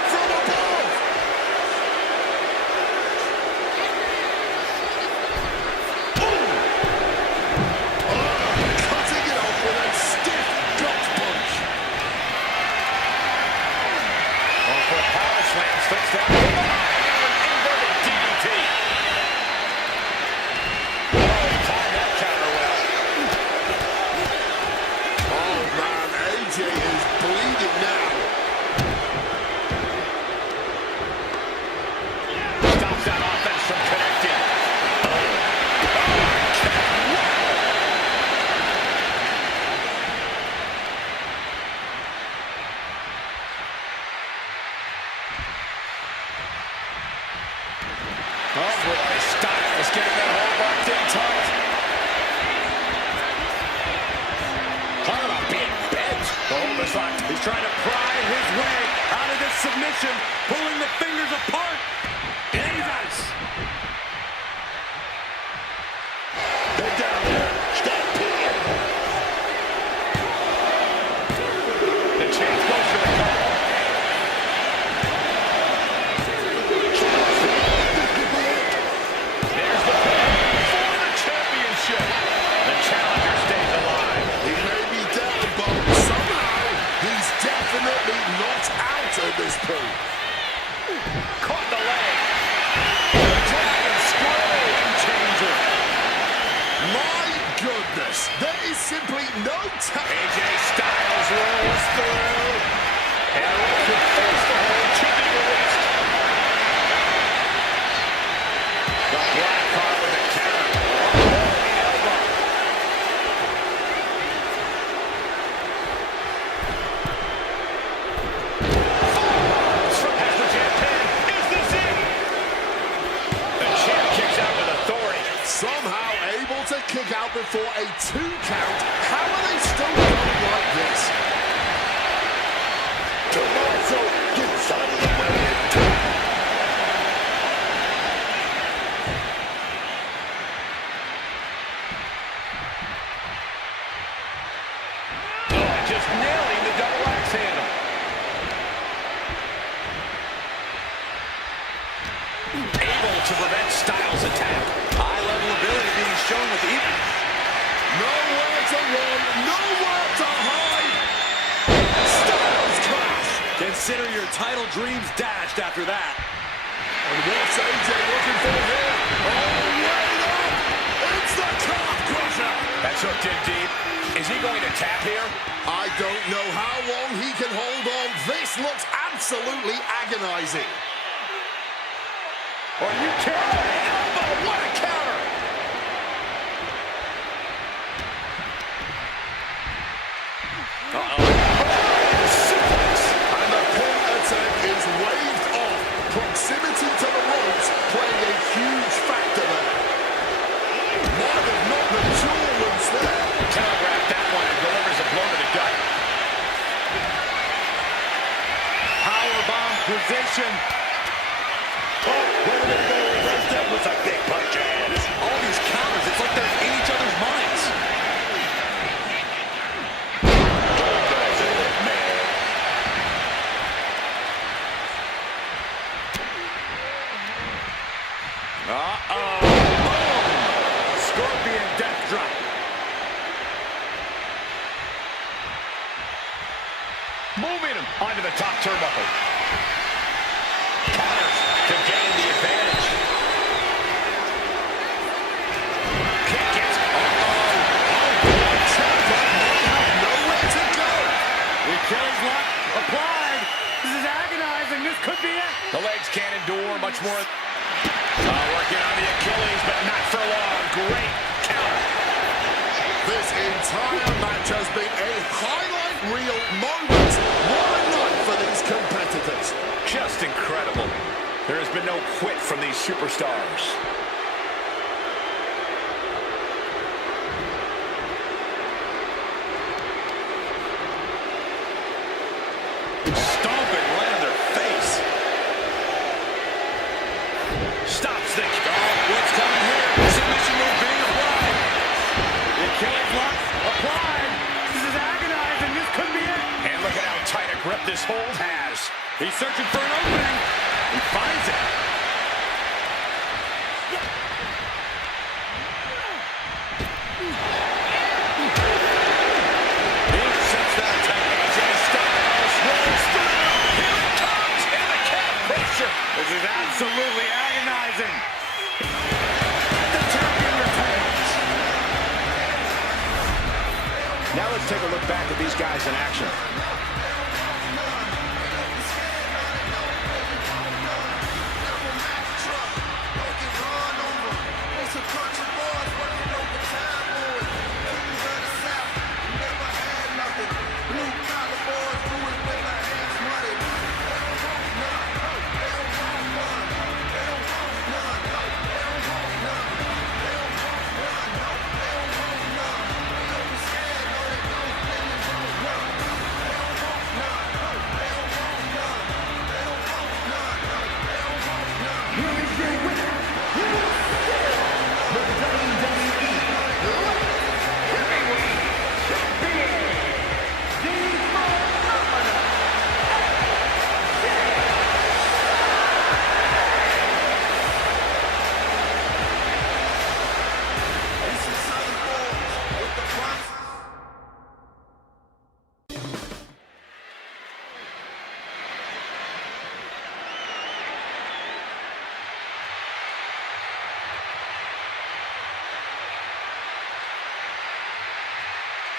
From above. Cutting it off with a stiff gut punch. Going for a power slam, slips down. Inverted DDT. Oh, he timed that counter well. Oh man, AJ is bleeding now. Stops that offense from connecting. Oh boy, Styles getting that hold locked in tight. Talk about being bent. The hold is locked. He's trying to pry his way out of this submission, pulling the fingers apart. Jesus! Get down there. Stop picking. The chance goes for the cover. There's the pin for the championship. The challenger stays alive. He may be down, but somehow he's definitely not out at this point. Caught the leg. The Dragon Scroll changer. My goodness, there is simply no time. AJ Styles rolls through. And could force the hold to be released. The black card with a counter. Rolling elbow. Falls. Has the champ pinned. Is this it? The champ kicks out with authority. Somehow able to kick out before a 2 count. How are they still going like this? Tommaso gets out of the way in time. Just nailing the double axe handle. Able to prevent Styles' attack. High level ability being shown with even. Nowhere to run, nowhere to hide. Styles clash. Consider your title dreams dashed after that. And what's AJ looking for here? Oh, wait up! It's the calf crusher. That's hooked in deep. Is he going to tap here? I don't know how long he can hold on. This looks absolutely agonizing. Are you kidding me? Elbow, what a counter! And the pin attack is waved off. Proximity to the ropes playing a huge factor there. Might have knocked the jewel loose there. Telegraphed that one and delivers a blow to the gut. Powerbomb position. Oh, where did they go? That was a big punch ass. All these counters, it's like they're in each other's minds. That's it, man. Uh-oh. Boom! Scorpion death drop. Moving him onto the top turnbuckle. Counters to gain the advantage. Kick gets. Nowhere to go. The Achilles lock applied. This is agonizing. This could be it. The legs can't endure much more. Working on the Achilles, but not for long. Great counter. no quit from these superstars. Stomping right on their face. Stops the... Oh, what's coming here? Submission move being applied. The Achilles lock applied. This is agonizing. This could be it. And look at how tight a grip this hold has. He's searching for an opening. He finds it. He intercepts that attack. Jay Styles rolls through. Here it comes. And the calf crusher. This is absolutely agonizing. The champion retains. Now let's take a look back at these guys in action.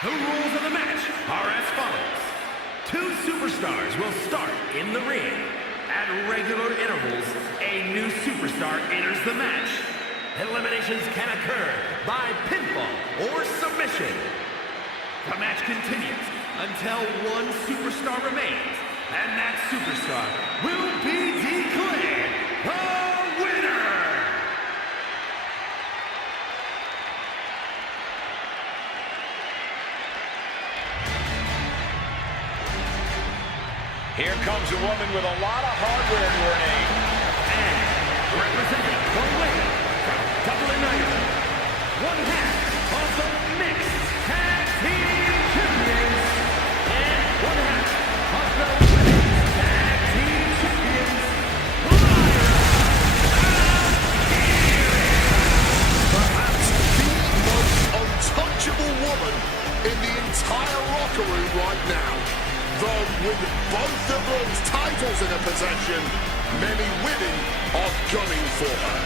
The rules of the match are as follows. 2 superstars will start in the ring. At regular intervals, a new superstar enters the match. Eliminations can occur by pinfall or submission. The match continues until one superstar remains, and that superstar will be declared the winner! Here comes a woman with a lot of hardware to her name. And representing the women from Dublin, Ireland, one half of the mixed tag team champions, and one half of the women's tag team champions, Perhaps the most untouchable woman in the entire locker room right now. Though with both of those titles in her possession, many women are gunning for her.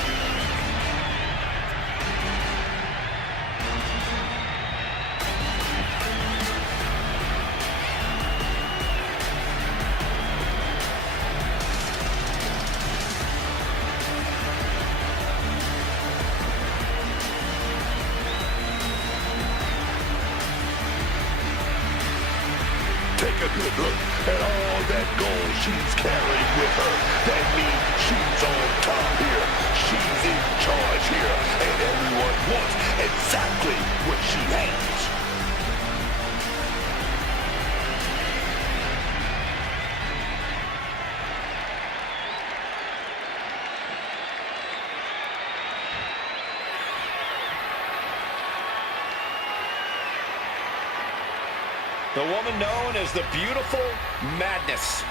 Take a good look at all that gold she's carrying with her. That means she's on top here. She's in charge here. And everyone wants exactly what she has. The woman known as the Beautiful Madness.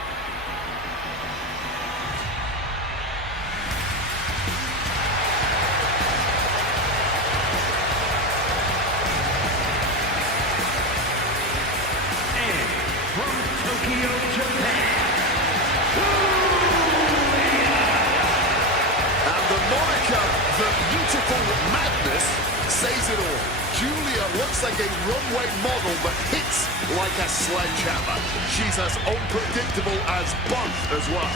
and from Tokyo, Japan, And the moniker, the Beautiful Madness, says it all. Julia looks like a runway model that hits like a sledgehammer. She's as unpredictable as both as well.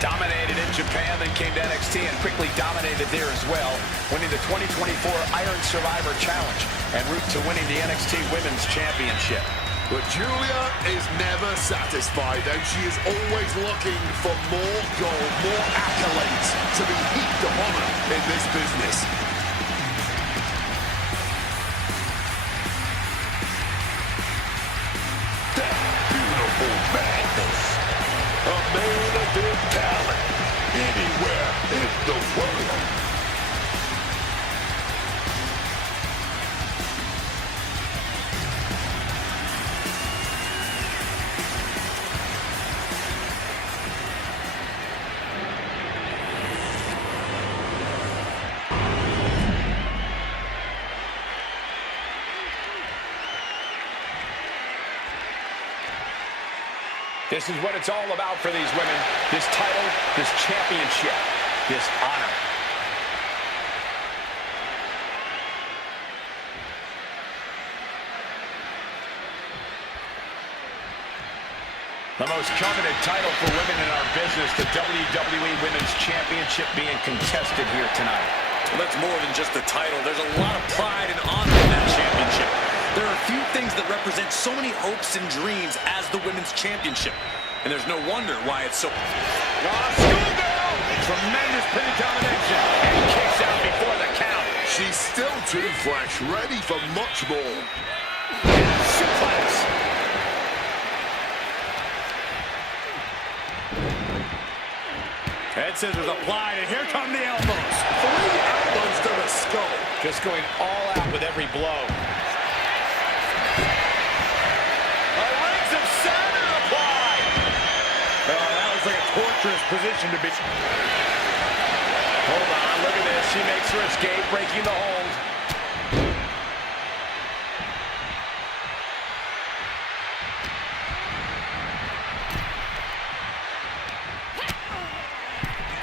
Dominated in Japan, then came to NXT and quickly dominated there as well, winning the 2024 Iron Survivor Challenge en route to winning the NXT Women's Championship. But Julia is never satisfied, and she is always looking for more gold, more accolades to be heaped upon her in this business. That beautiful madness. A main event talent anywhere in the world. This is what it's all about for these women. This title, this championship, this honor. The most coveted title for women in our business, the WWE Women's Championship being contested here tonight. Well, that's more than just the title. There's a lot of pride and honor in that championship. There are few things that represent so many hopes and dreams as the Women's Championship. And there's no wonder why it's so... Schoolgirl! Tremendous pin combination. And kicks out before the count. She's still too fresh, ready for much more. Suplex. Head scissors applied, and here come the elbows. 3 elbows to the skull. Just going all out with every blow. Rings of Saturn applied. Oh, that was like a torturous position to be. Hold on, look at this. She makes her escape, breaking the hold.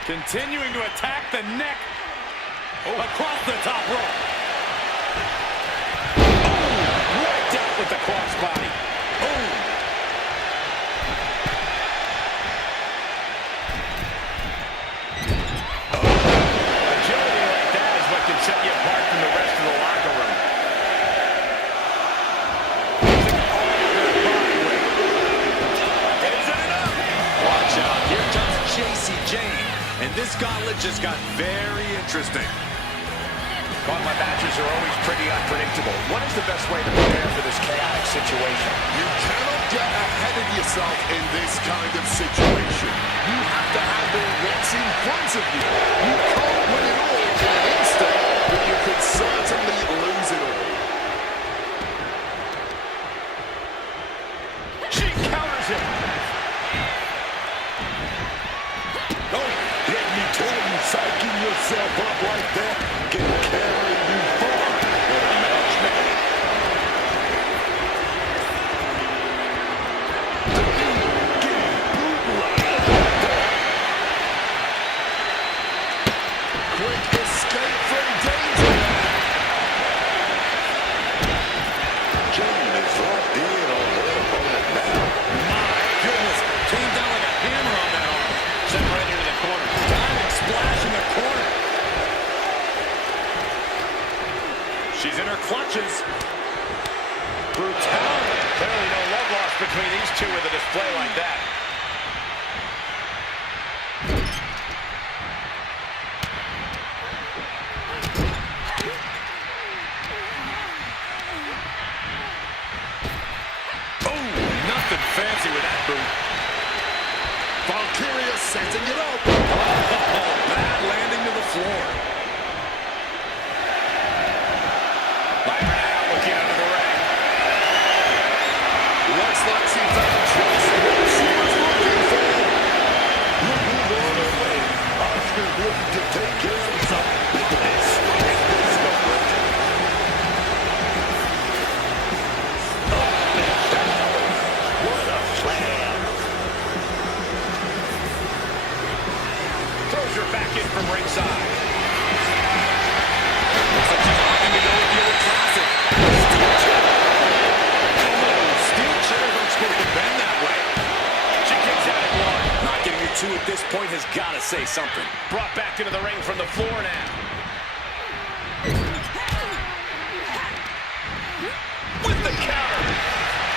Continuing to attack the neck. Across the top rope. Right out with the crossbody. Agility like that is what can set you apart from the rest of the locker room. Using all of their body weight. Is it enough? Watch out. Here comes Jacy Jayne. And this gauntlet just got very interesting. Gauntlet matches are always pretty unpredictable. What is the best way to prepare for this chaotic situation? You cannot get ahead of yourself in this kind of situation. You have to handle what's in front of you. You can't win it all in an instant, but you could certainly lose it all. She counters him. Let me tell you, psyching yourself up like that can carry you far in a match, man. The knee getting brutalized like that. Quick escape from danger. Jayne is locked in on her opponent now. My goodness. Came down like a hammer on that arm. Sent right into the corner. Diving splash in the corner. She's in her clutches. Brutality. Clearly no love lost between these two with a display like that. Oh, nothing fancy with that boot. Valkyria setting it up. Oh, bad landing to the floor. Byron out looking under the ring. Looks like she found just what she was looking for. Looking on her way. Asuka's looking to take care of some business in this moment. Up and down. What a slam. Throws her back in from ringside. Looks like she's opting to go with the old classic. Steel chair. Oh, steel chairs aren't supposed to bend that way. She kicks out at one. Not getting a 2 at this point has got to say something. Brought back into the ring from the floor now. With the counter.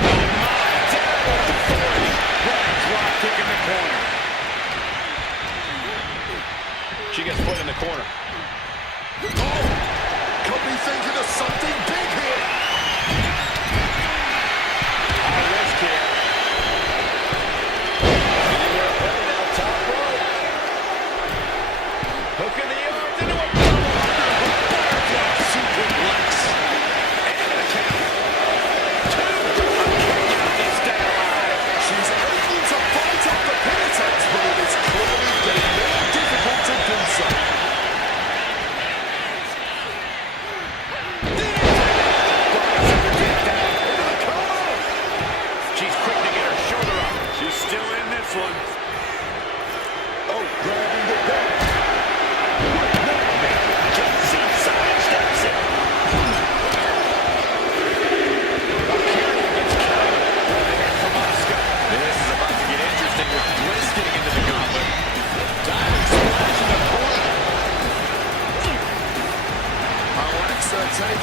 Oh, my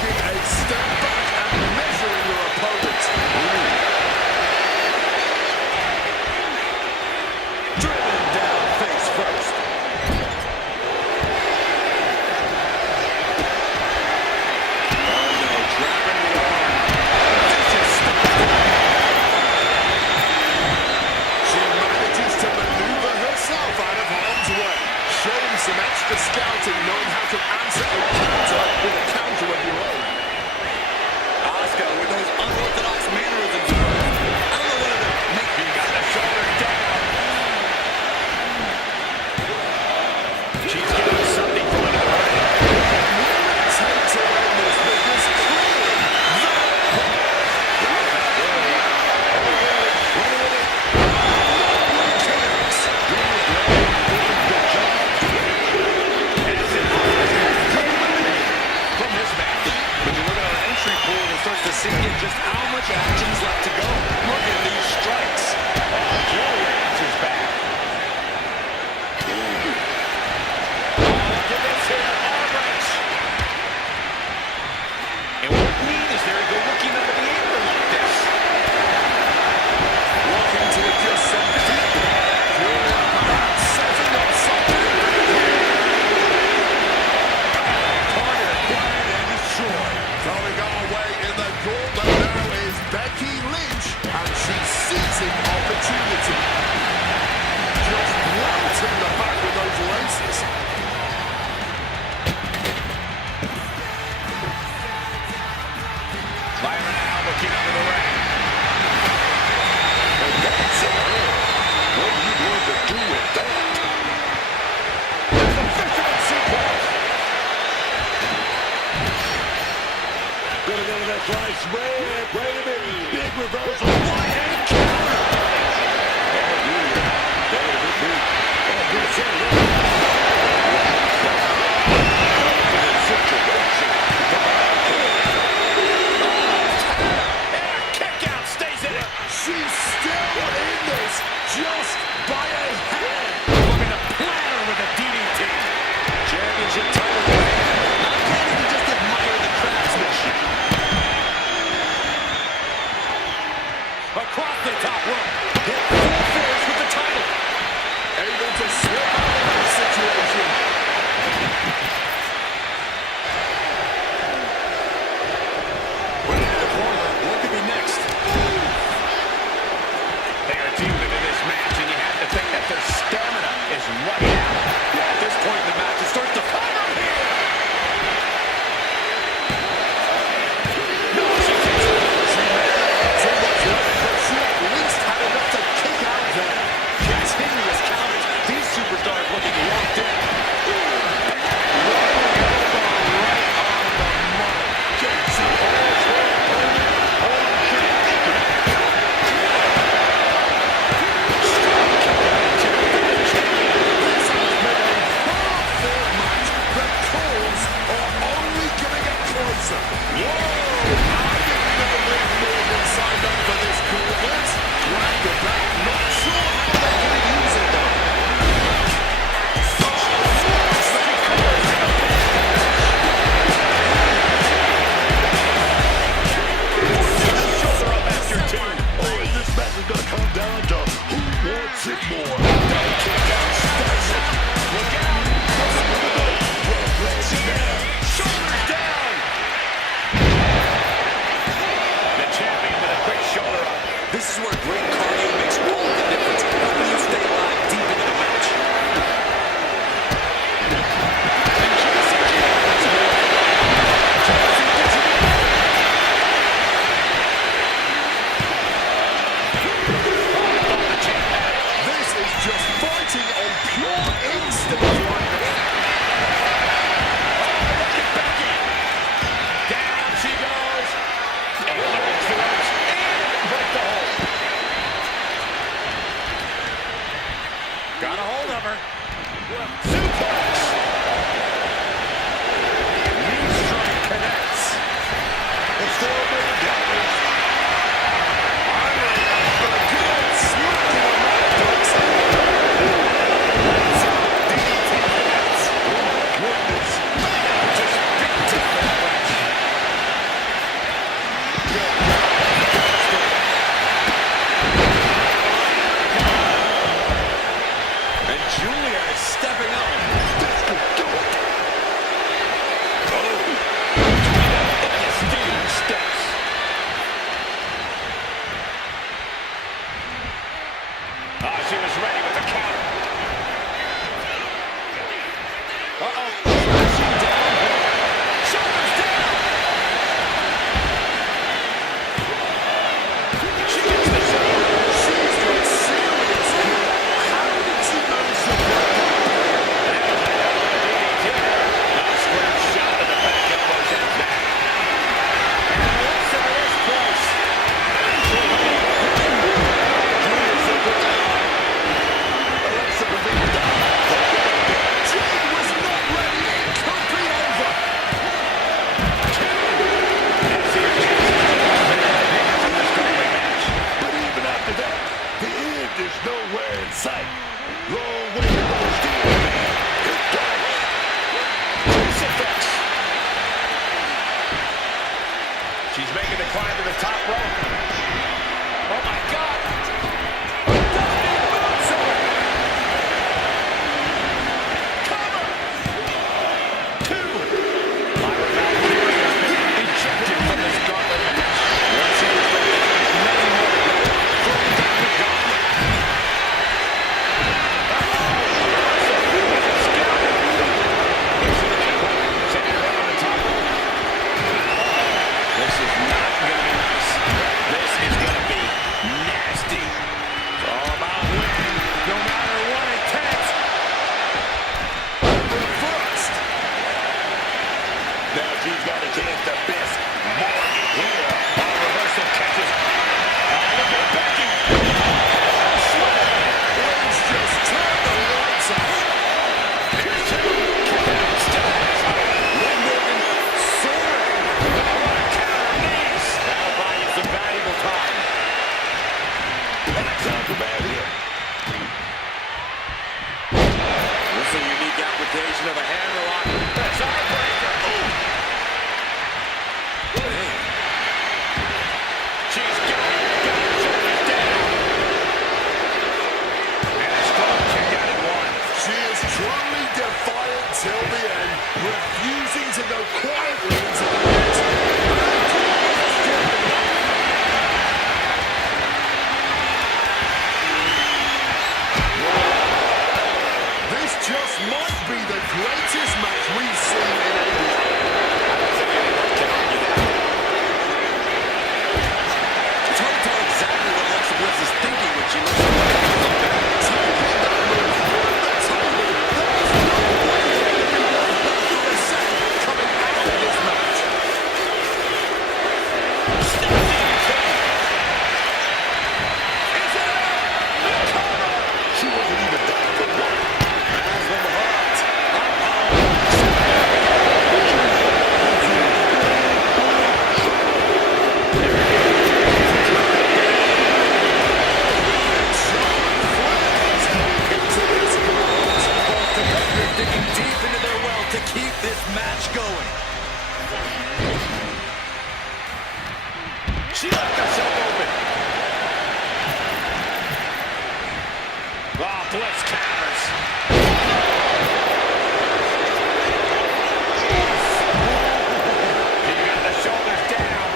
taking a step back and measuring your opponent. Driven down face first. Oh no, grabbing the arm. Vicious stop. She manages to maneuver herself out of harm's way, showing some extra scouting, knowing how to answer a counter with a counter of your own. Asuka with those unorthodox mannerisms. I don't know whether to make you got the shoulder down. She's giving us something from another ring. Takes away this because clearly From this match, when you look at our entry pool, it starts to sink in just how much action's left to go. Look at these strikes. Oh, Julia answers back. Look at this here, arm wrench. And what need is there to go looking out of the apron like this? looking to adjust some feet. Julia perhaps setting up something big here. Target acquired and destroyed. Coming our way in the gauntlet now is Becky Lynch, and she's seizing opportunity. Just welting the back with those laces. Lyra now looking under the ring. And that's it. What are you going to do with that? Fisherman suplex. Gonna go to that fly spread. Wait a minute. Big reversal. One-hand counter. Oh, yeah. That was a big. Oh, good situation. And a kick out stays in it. She's still in this just by a hair. Looking to platter with a DDT. Championship title in hand. Not ready to just admire the craftsmanship. Across She's making the climb to the top rope. Oh, my God. She's got a chance to best Morgan here. Reversal catches. Look at Becky. Let's just turn the lights off. Here's two. Kick out. Still has her. Liv Morgan soaring. What a counter knees. That'll buy you some valuable time. That sounds a bad hit. This is a unique application of a hammerlock. That's heartbreaker. Ooh. She's got her shoulders down. And a strong kick out at one. She is truly defiant till the end, refusing to go quietly into the net. This just might be the greatest match we've seen in a while. I don't think anyone can argue that. Told her exactly what Alexa Bliss is thinking when she looks at the Taking that move from the table, there's no way anyone 100% coming out of this match. She wasn't even down for one. As the heart. They're digging deep into their well to keep this match going. She left herself open. Oh, Bliss counters. He got the shoulders down.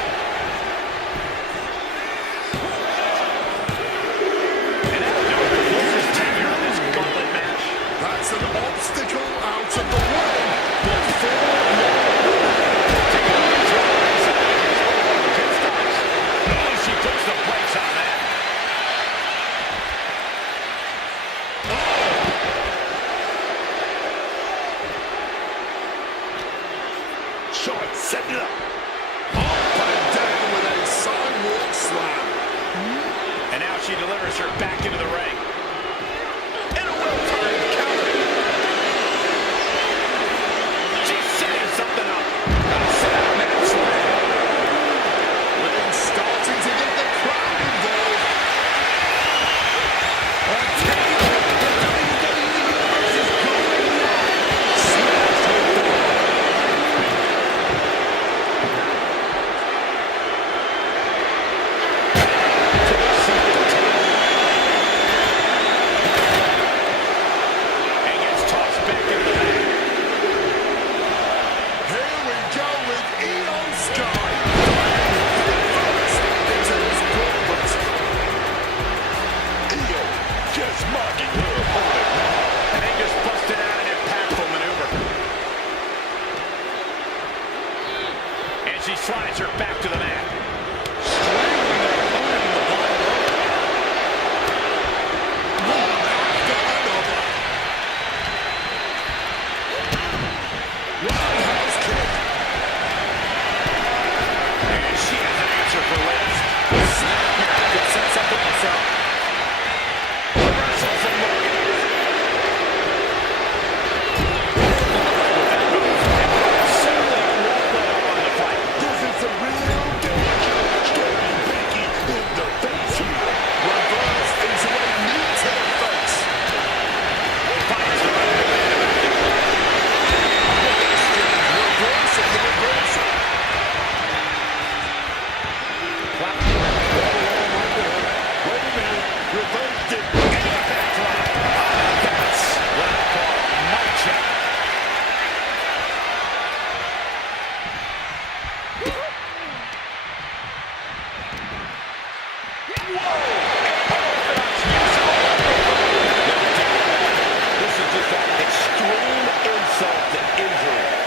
And that'll do it for Bliss's tenure in this gauntlet match. That's an obstacle out of the way, but for more. Taking on control inside. One of the pit stops. Oh, she puts the brakes on that. Short, setting it up. Up and down with a sidewalk slam. And now she delivers her back into the ring. And a well-timed counter. She's setting something up. A set-up man slam. We're starting to get the crowd involved. A table. The WWE Universe is going live. Smashed her down. And gets tossed back into the ring. Here we go with Io Sky. First into this gauntlet. Io just mocking her opponent now. And they just busted out an impactful maneuver. And she slides her back to the mat. Strangling their opponent in the bottom rope. One after another. Roundhouse kick. And she has an answer for Liz. Snap here. Could set something else up. Reversal from Morgan. With that move, and certainly won't let up on the fight. This is the real deal. This is just an extreme insult to injury.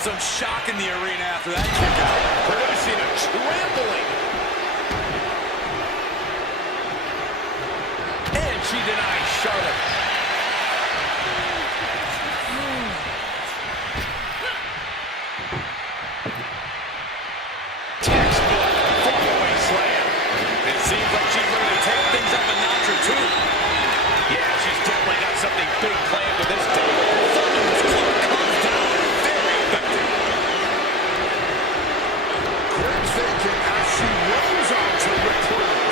Some shock in the arena after that kick out. Producing a trampling. And she denies Charlotte. Textbook fall-away slam. It seems like she's ready to take things up a notch or two. Yeah, she's definitely got something big planned for this day. Thunderous kick comes down. Very effective. Quick thinking as she rolls on to reprieve.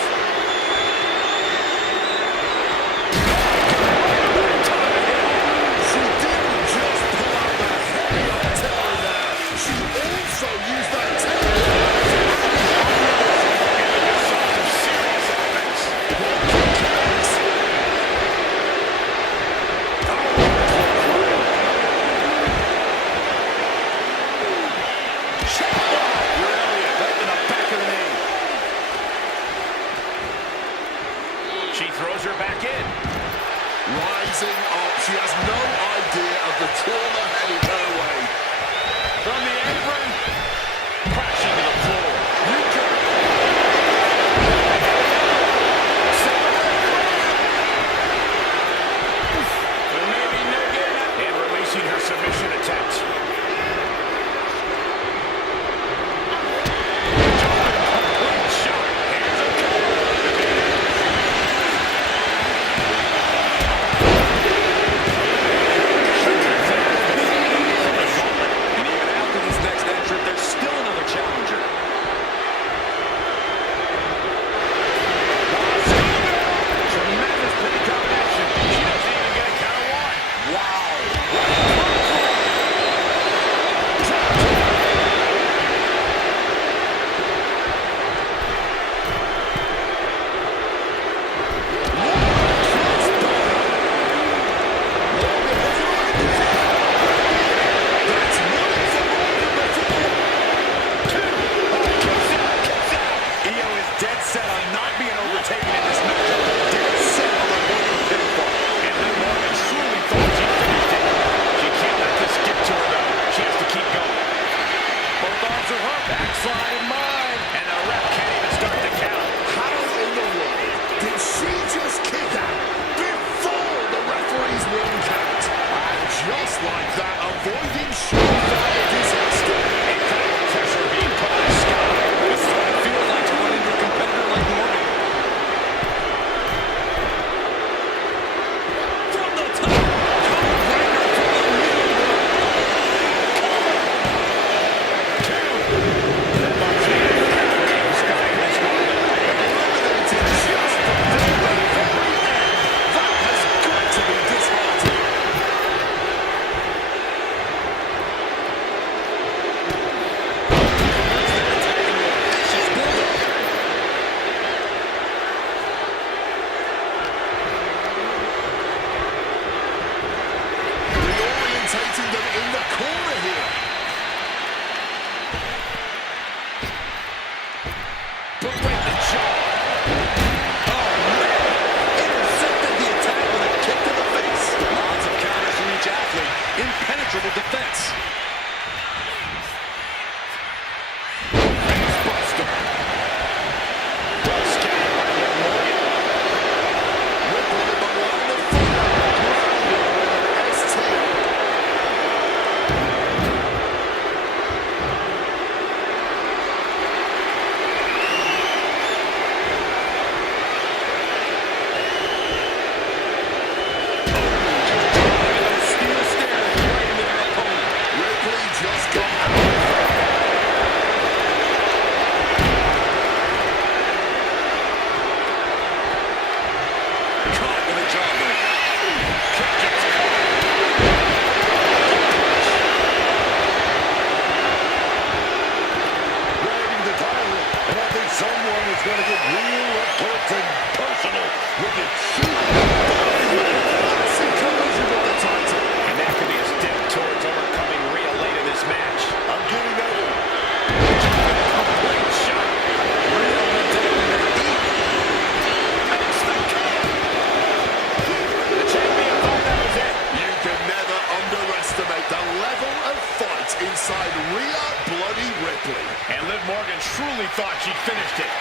Morgan truly thought she'd finished it.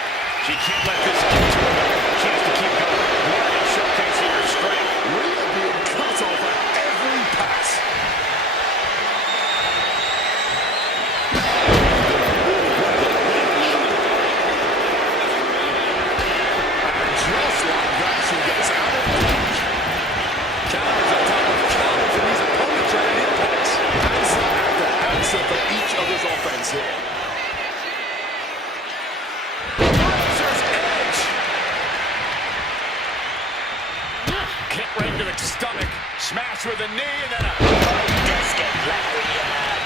She can't let this get to her. She has to keep going. Morgan showcasing her strength. Rhea being cut off at every pass. And just like that, she gets out of reach. Counters on top of counters, and these opponents are at impacts. Answer after answer for each other's offense here. Razor's edge. Kick right into the stomach. Smash with a knee and then a biscuit lariat.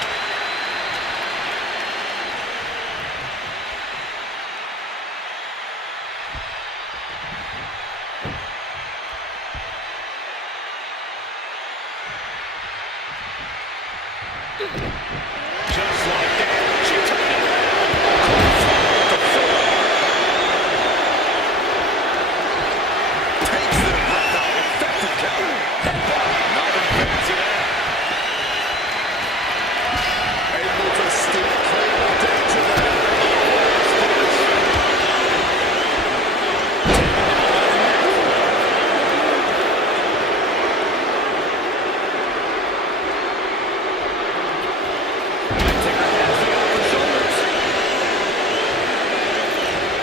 Just like that, she turned it around. With the foot. Takes the breath out. Effective counter. Nothing fancy there. Able to steer clear of danger there.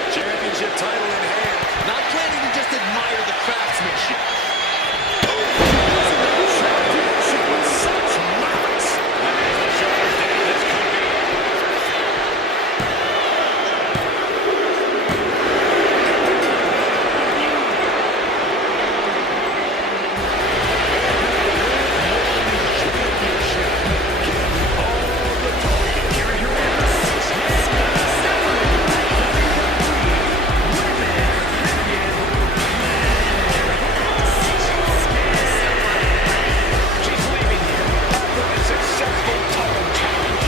Championship title in hand. Not planning to just admire the craftsmanship. Championship with such malice. This could be it. She's leaving here after a successful title challenge.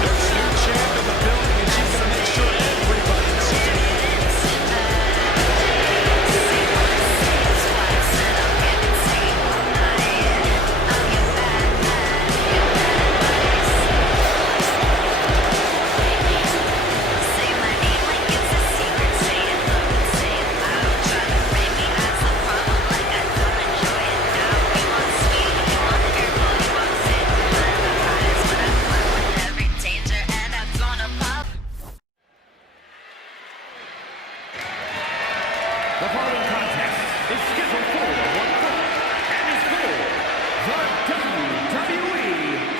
There's a new champ in the building, and she's going to make sure everybody knows it. The following contest is scheduled for one fall and is for the WWE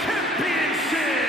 Championship.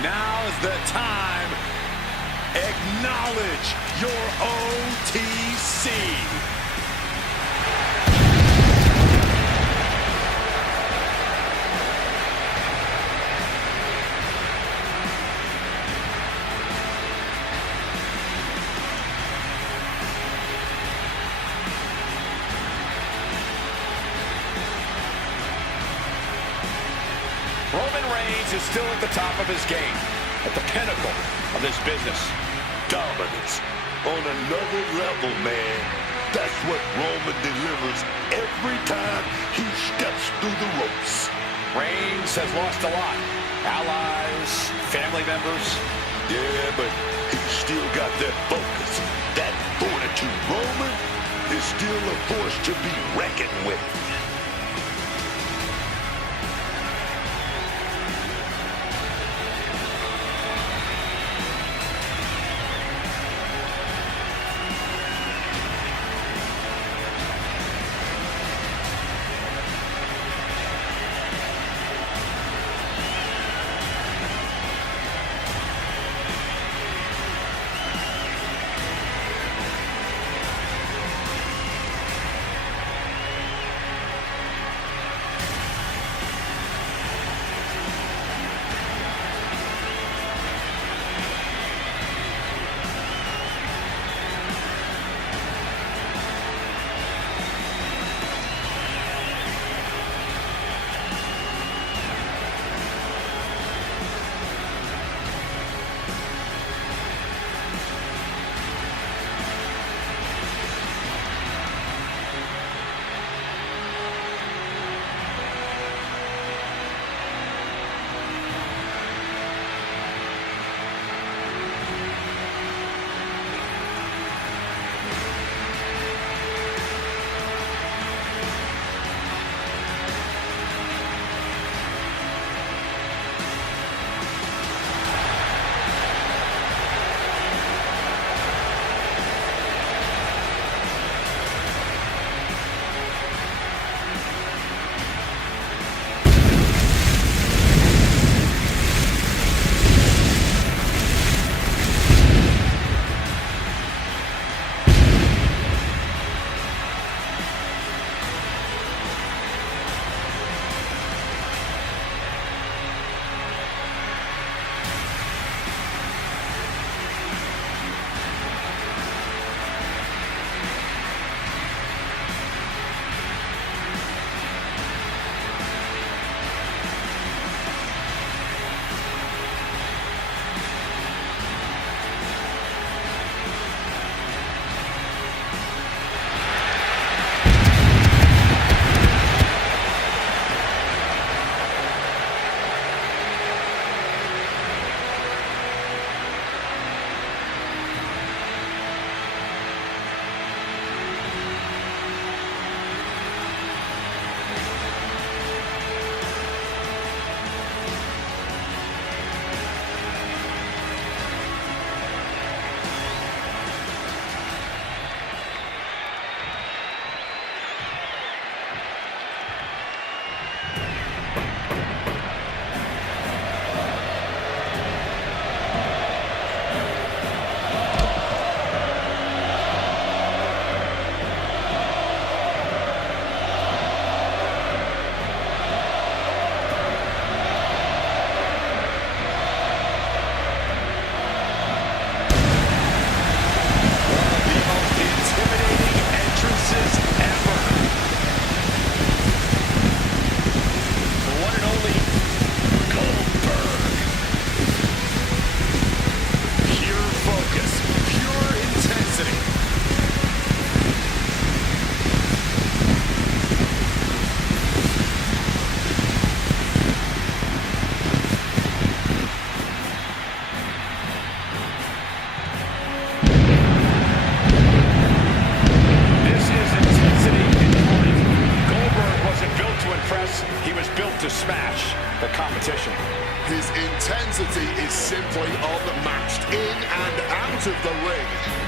Now's the time. Acknowledge your OTC. Roman Reigns is still at the top of his game, at the pinnacle of this business. Dominance on another level, man. That's what Roman delivers every time he steps through the ropes. Reigns has lost a lot. Allies, family members. Yeah, but he's still got that focus, that fortitude. Roman is still a force to be reckoned with.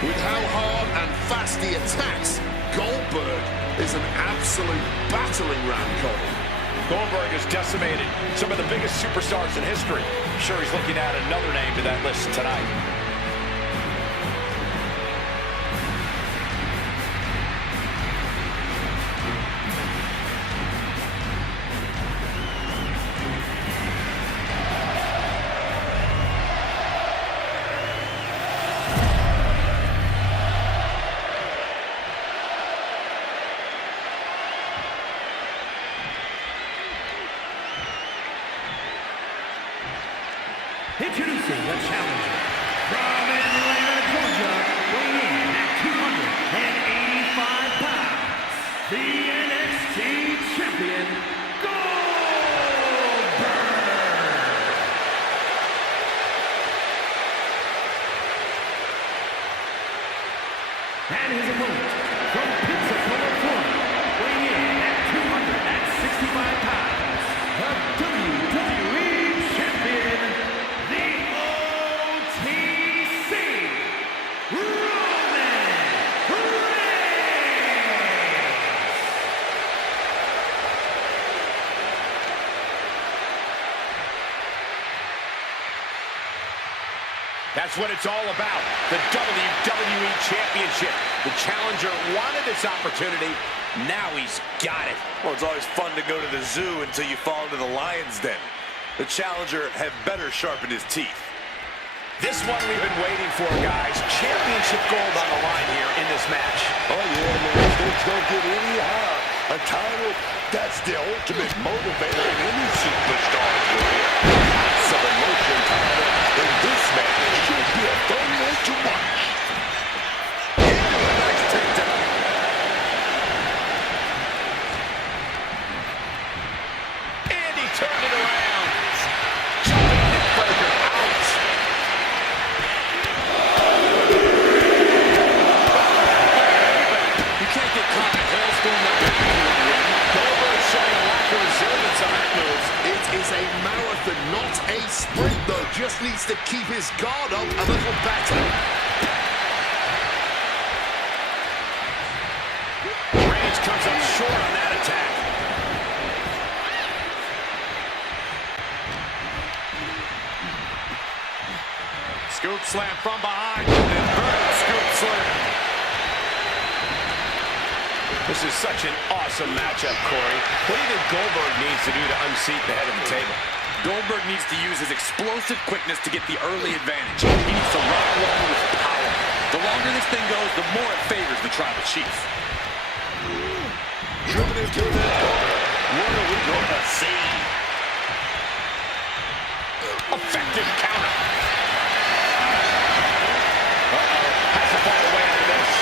With how hard and fast he attacks, Goldberg is an absolute battering ram, Cole. Goldberg has decimated some of the biggest superstars in history. I'm sure he's looking at another name to that list tonight. Introducing the challenger from Atlanta, Georgia, weighing in at 285 pounds, the NXT champion, Goldberg. And his opponent from Pensacola, Florida, weighing in at 265 pounds, the WWE champion, the OTC, Roman Reigns. That's what it's all about, the WWE Championship. The challenger wanted this opportunity. Now he's got it. Well, it's always fun to go to the zoo until you fall into the lion's den. The challenger had better sharpen his teeth. This one we've been waiting for, guys. Championship gold on the line here in this match. Oh, yeah, man. Things don't get any higher. A title, that's the ultimate motivator in any superstar's career. Some emotion title in this match should be a fun one to watch. Yeah, a nice takedown. And he turned it around. Jumping neckbreaker out. You can't get caught in a hailstorm like that. Goldberg showing a lack of resilience on that move. It is a marathon, not a sprint, though. Just needs to keep his guard up a little better. Reigns comes up short on that attack. Scoop slam from behind. Inverted scoop slam. This is such an awesome matchup, Corey. What do you think Goldberg needs to do to unseat the head of the table? Goldberg needs to use his explosive quickness to get the early advantage. He needs to run along with power. The longer this thing goes, the more it favors the Tribal Chief. Driven into that corner. What are we going to see? Effective counter. Has to find a way out of this.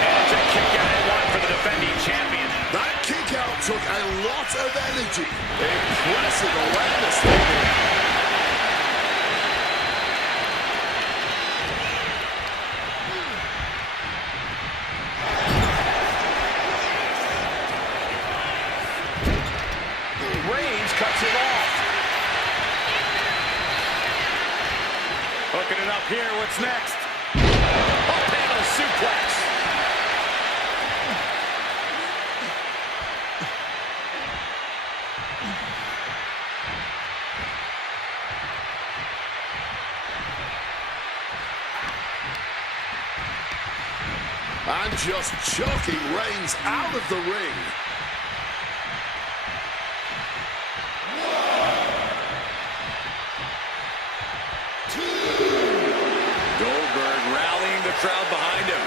And it's a kick out at one for the defending champion. That kick out took a lot of energy. Impressive awareness there. Reigns cuts it off. Hooking it up here. What's next? Up handle suplex. And just chucking Reigns out of the ring. Goldberg rallying the crowd behind him.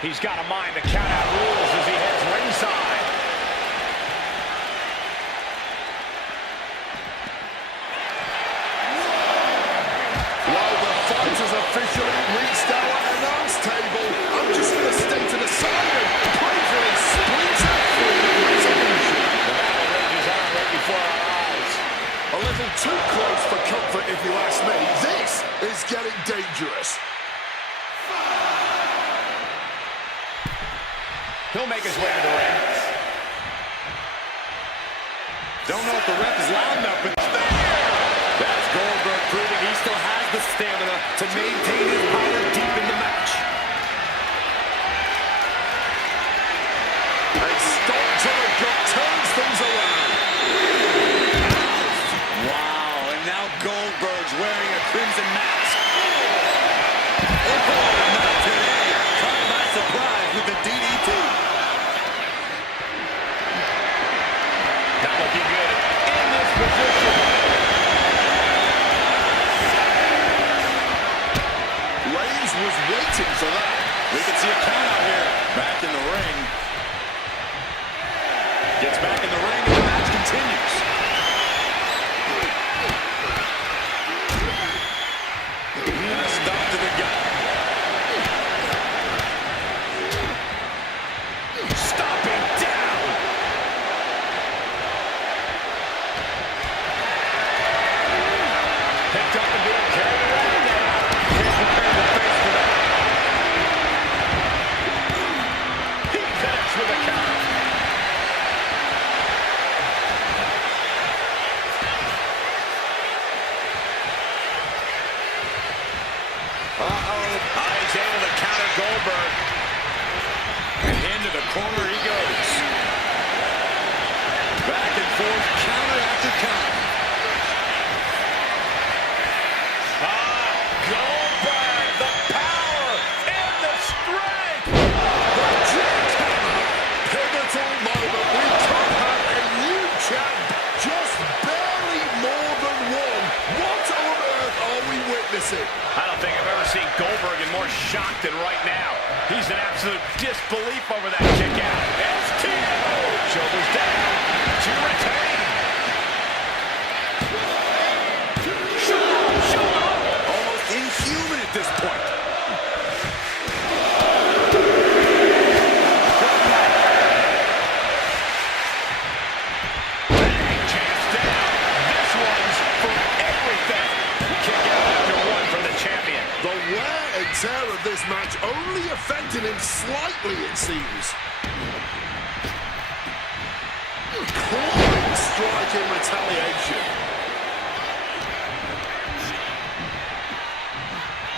He's got to mind the count-out rules as he heads ringside. While the fight has officially reached our announce table, I'm just going to stay to the side and pray for a splinter-free resolution. The battle rages on right before our eyes. A little too close for comfort, if you ask me. This is getting dangerous. He'll make his way to the ring. Don't know if the ref is loud enough, but it's there. That's Goldberg proving he still has the stamina to maintain his power deep in the match. A stop to the gut turns things around. Wow, and now Goldberg's wearing a crimson mask. Oh, not today. Caught by surprise with the DDT. Not looking good in this position. Reigns was waiting for that. We can see a count out here. Back in the ring. Gets back in the ring and the match continues. And a stop to the gut. Stomping down. Picked up and being carried around now. Can't prepare the face for that. He connects with a counter. He's able to counter Goldberg. And into the corner he goes. Back and forth, counter after counter. Goldberg, the power and the strength. The jackhammer. Pivotal moment. We could have a new champ. Just barely more than one. What on earth are we witnessing? I don't think I've ever seen Goldberg in more shock than right now. He's in absolute disbelief over that kick out. STO! Shoulders down to retain. Shoulder. Almost inhuman at this point. Bang, champ's down. This one's for everything. Kick out after one from the champion. The wear and tear of this match only affected him slightly, it seems. Clawing strike in retaliation.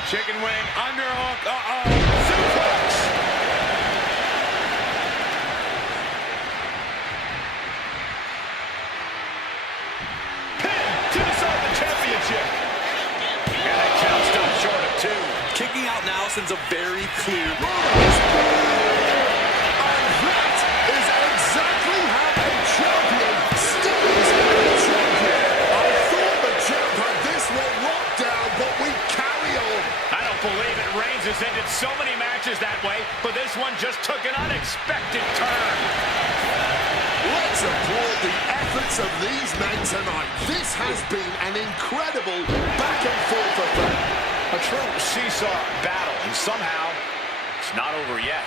Chicken wing, underhook, suplex. Pin to decide the championship. And a count stop short of 2. Kicking out now sends a very clear. And that is exactly how a champion stays a champion. I thought the champ had this one locked down, but we carry on. I don't believe it. Reigns has ended so many matches that way, but this one just took an unexpected turn. Let's applaud the efforts of these men tonight. This has been an incredible back and forth affair. A true seesaw battle, and somehow it's not over yet.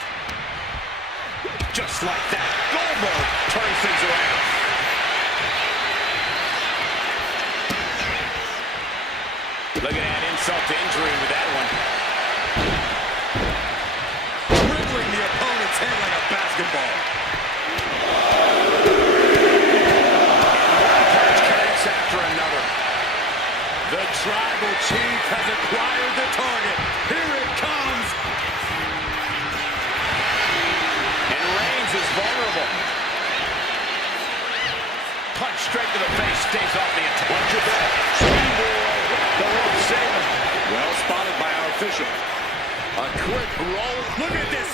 Just like that, Goldberg turns things around. Look at that insult to injury with that one. Dribbling the opponent's head like a basketball. One punch connects after another. The tribal chief has acquired the target. Here it comes. And Reigns is vulnerable. Punch straight to the face, stays off the attack. Watch your back. The rope save him. Well spotted by our official. A quick roll. Look at this.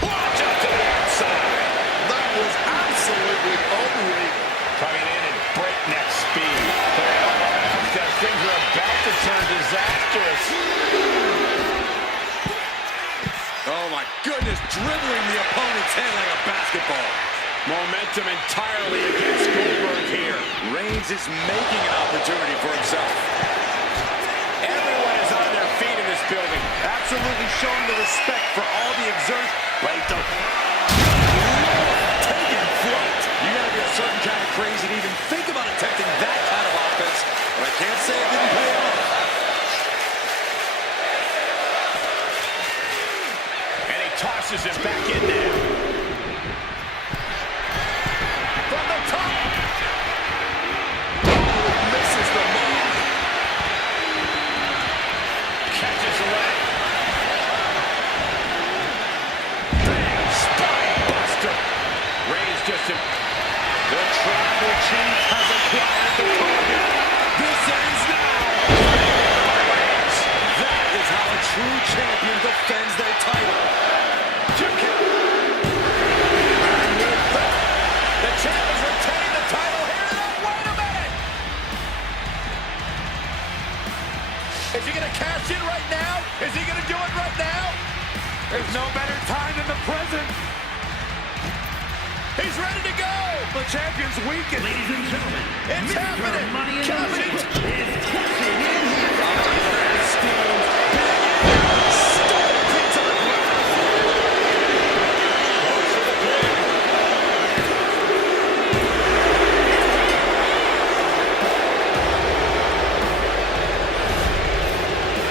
Plunge up to the outside. That was absolutely unreal. Coming in at breakneck speed. Things are about to turn disastrous. Oh my goodness, dribbling the opponent's head like a basketball. Momentum entirely against Goldberg here. Reigns is making an opportunity for himself. Everyone is on their feet in this building. Absolutely showing the respect for all the exert. Wait, don't. Taking flight. You gotta be a certain kind of crazy to even think about attempting that kind of offense. But I can't say it didn't pay off. And he tosses him back in there. From the top. chief has acquired the target. This ends now. That is how a true champion defends their title. And with that, the champ is retaining the title here tonight. Wait a minute! Is he going to cash in right now? Is he going to do it right now? There's no better time than the present. He's ready to go. The champion's weakened. Ladies and gentlemen, It's Mr. happening. Money in the Count Bank it. is cashing in his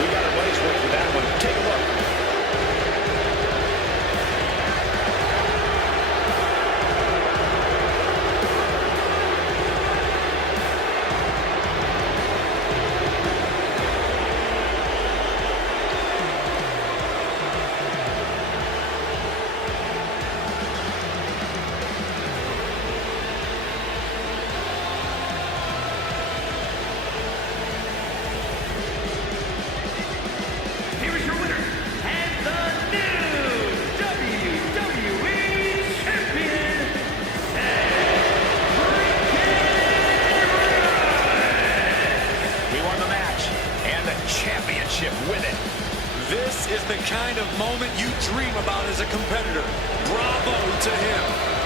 We got our money's worth for that one. Take a look. Here is your winner, and the new WWE Champion, We won the match and the championship with it. This is the kind of moment you dream about as a competitor. Bravo to him.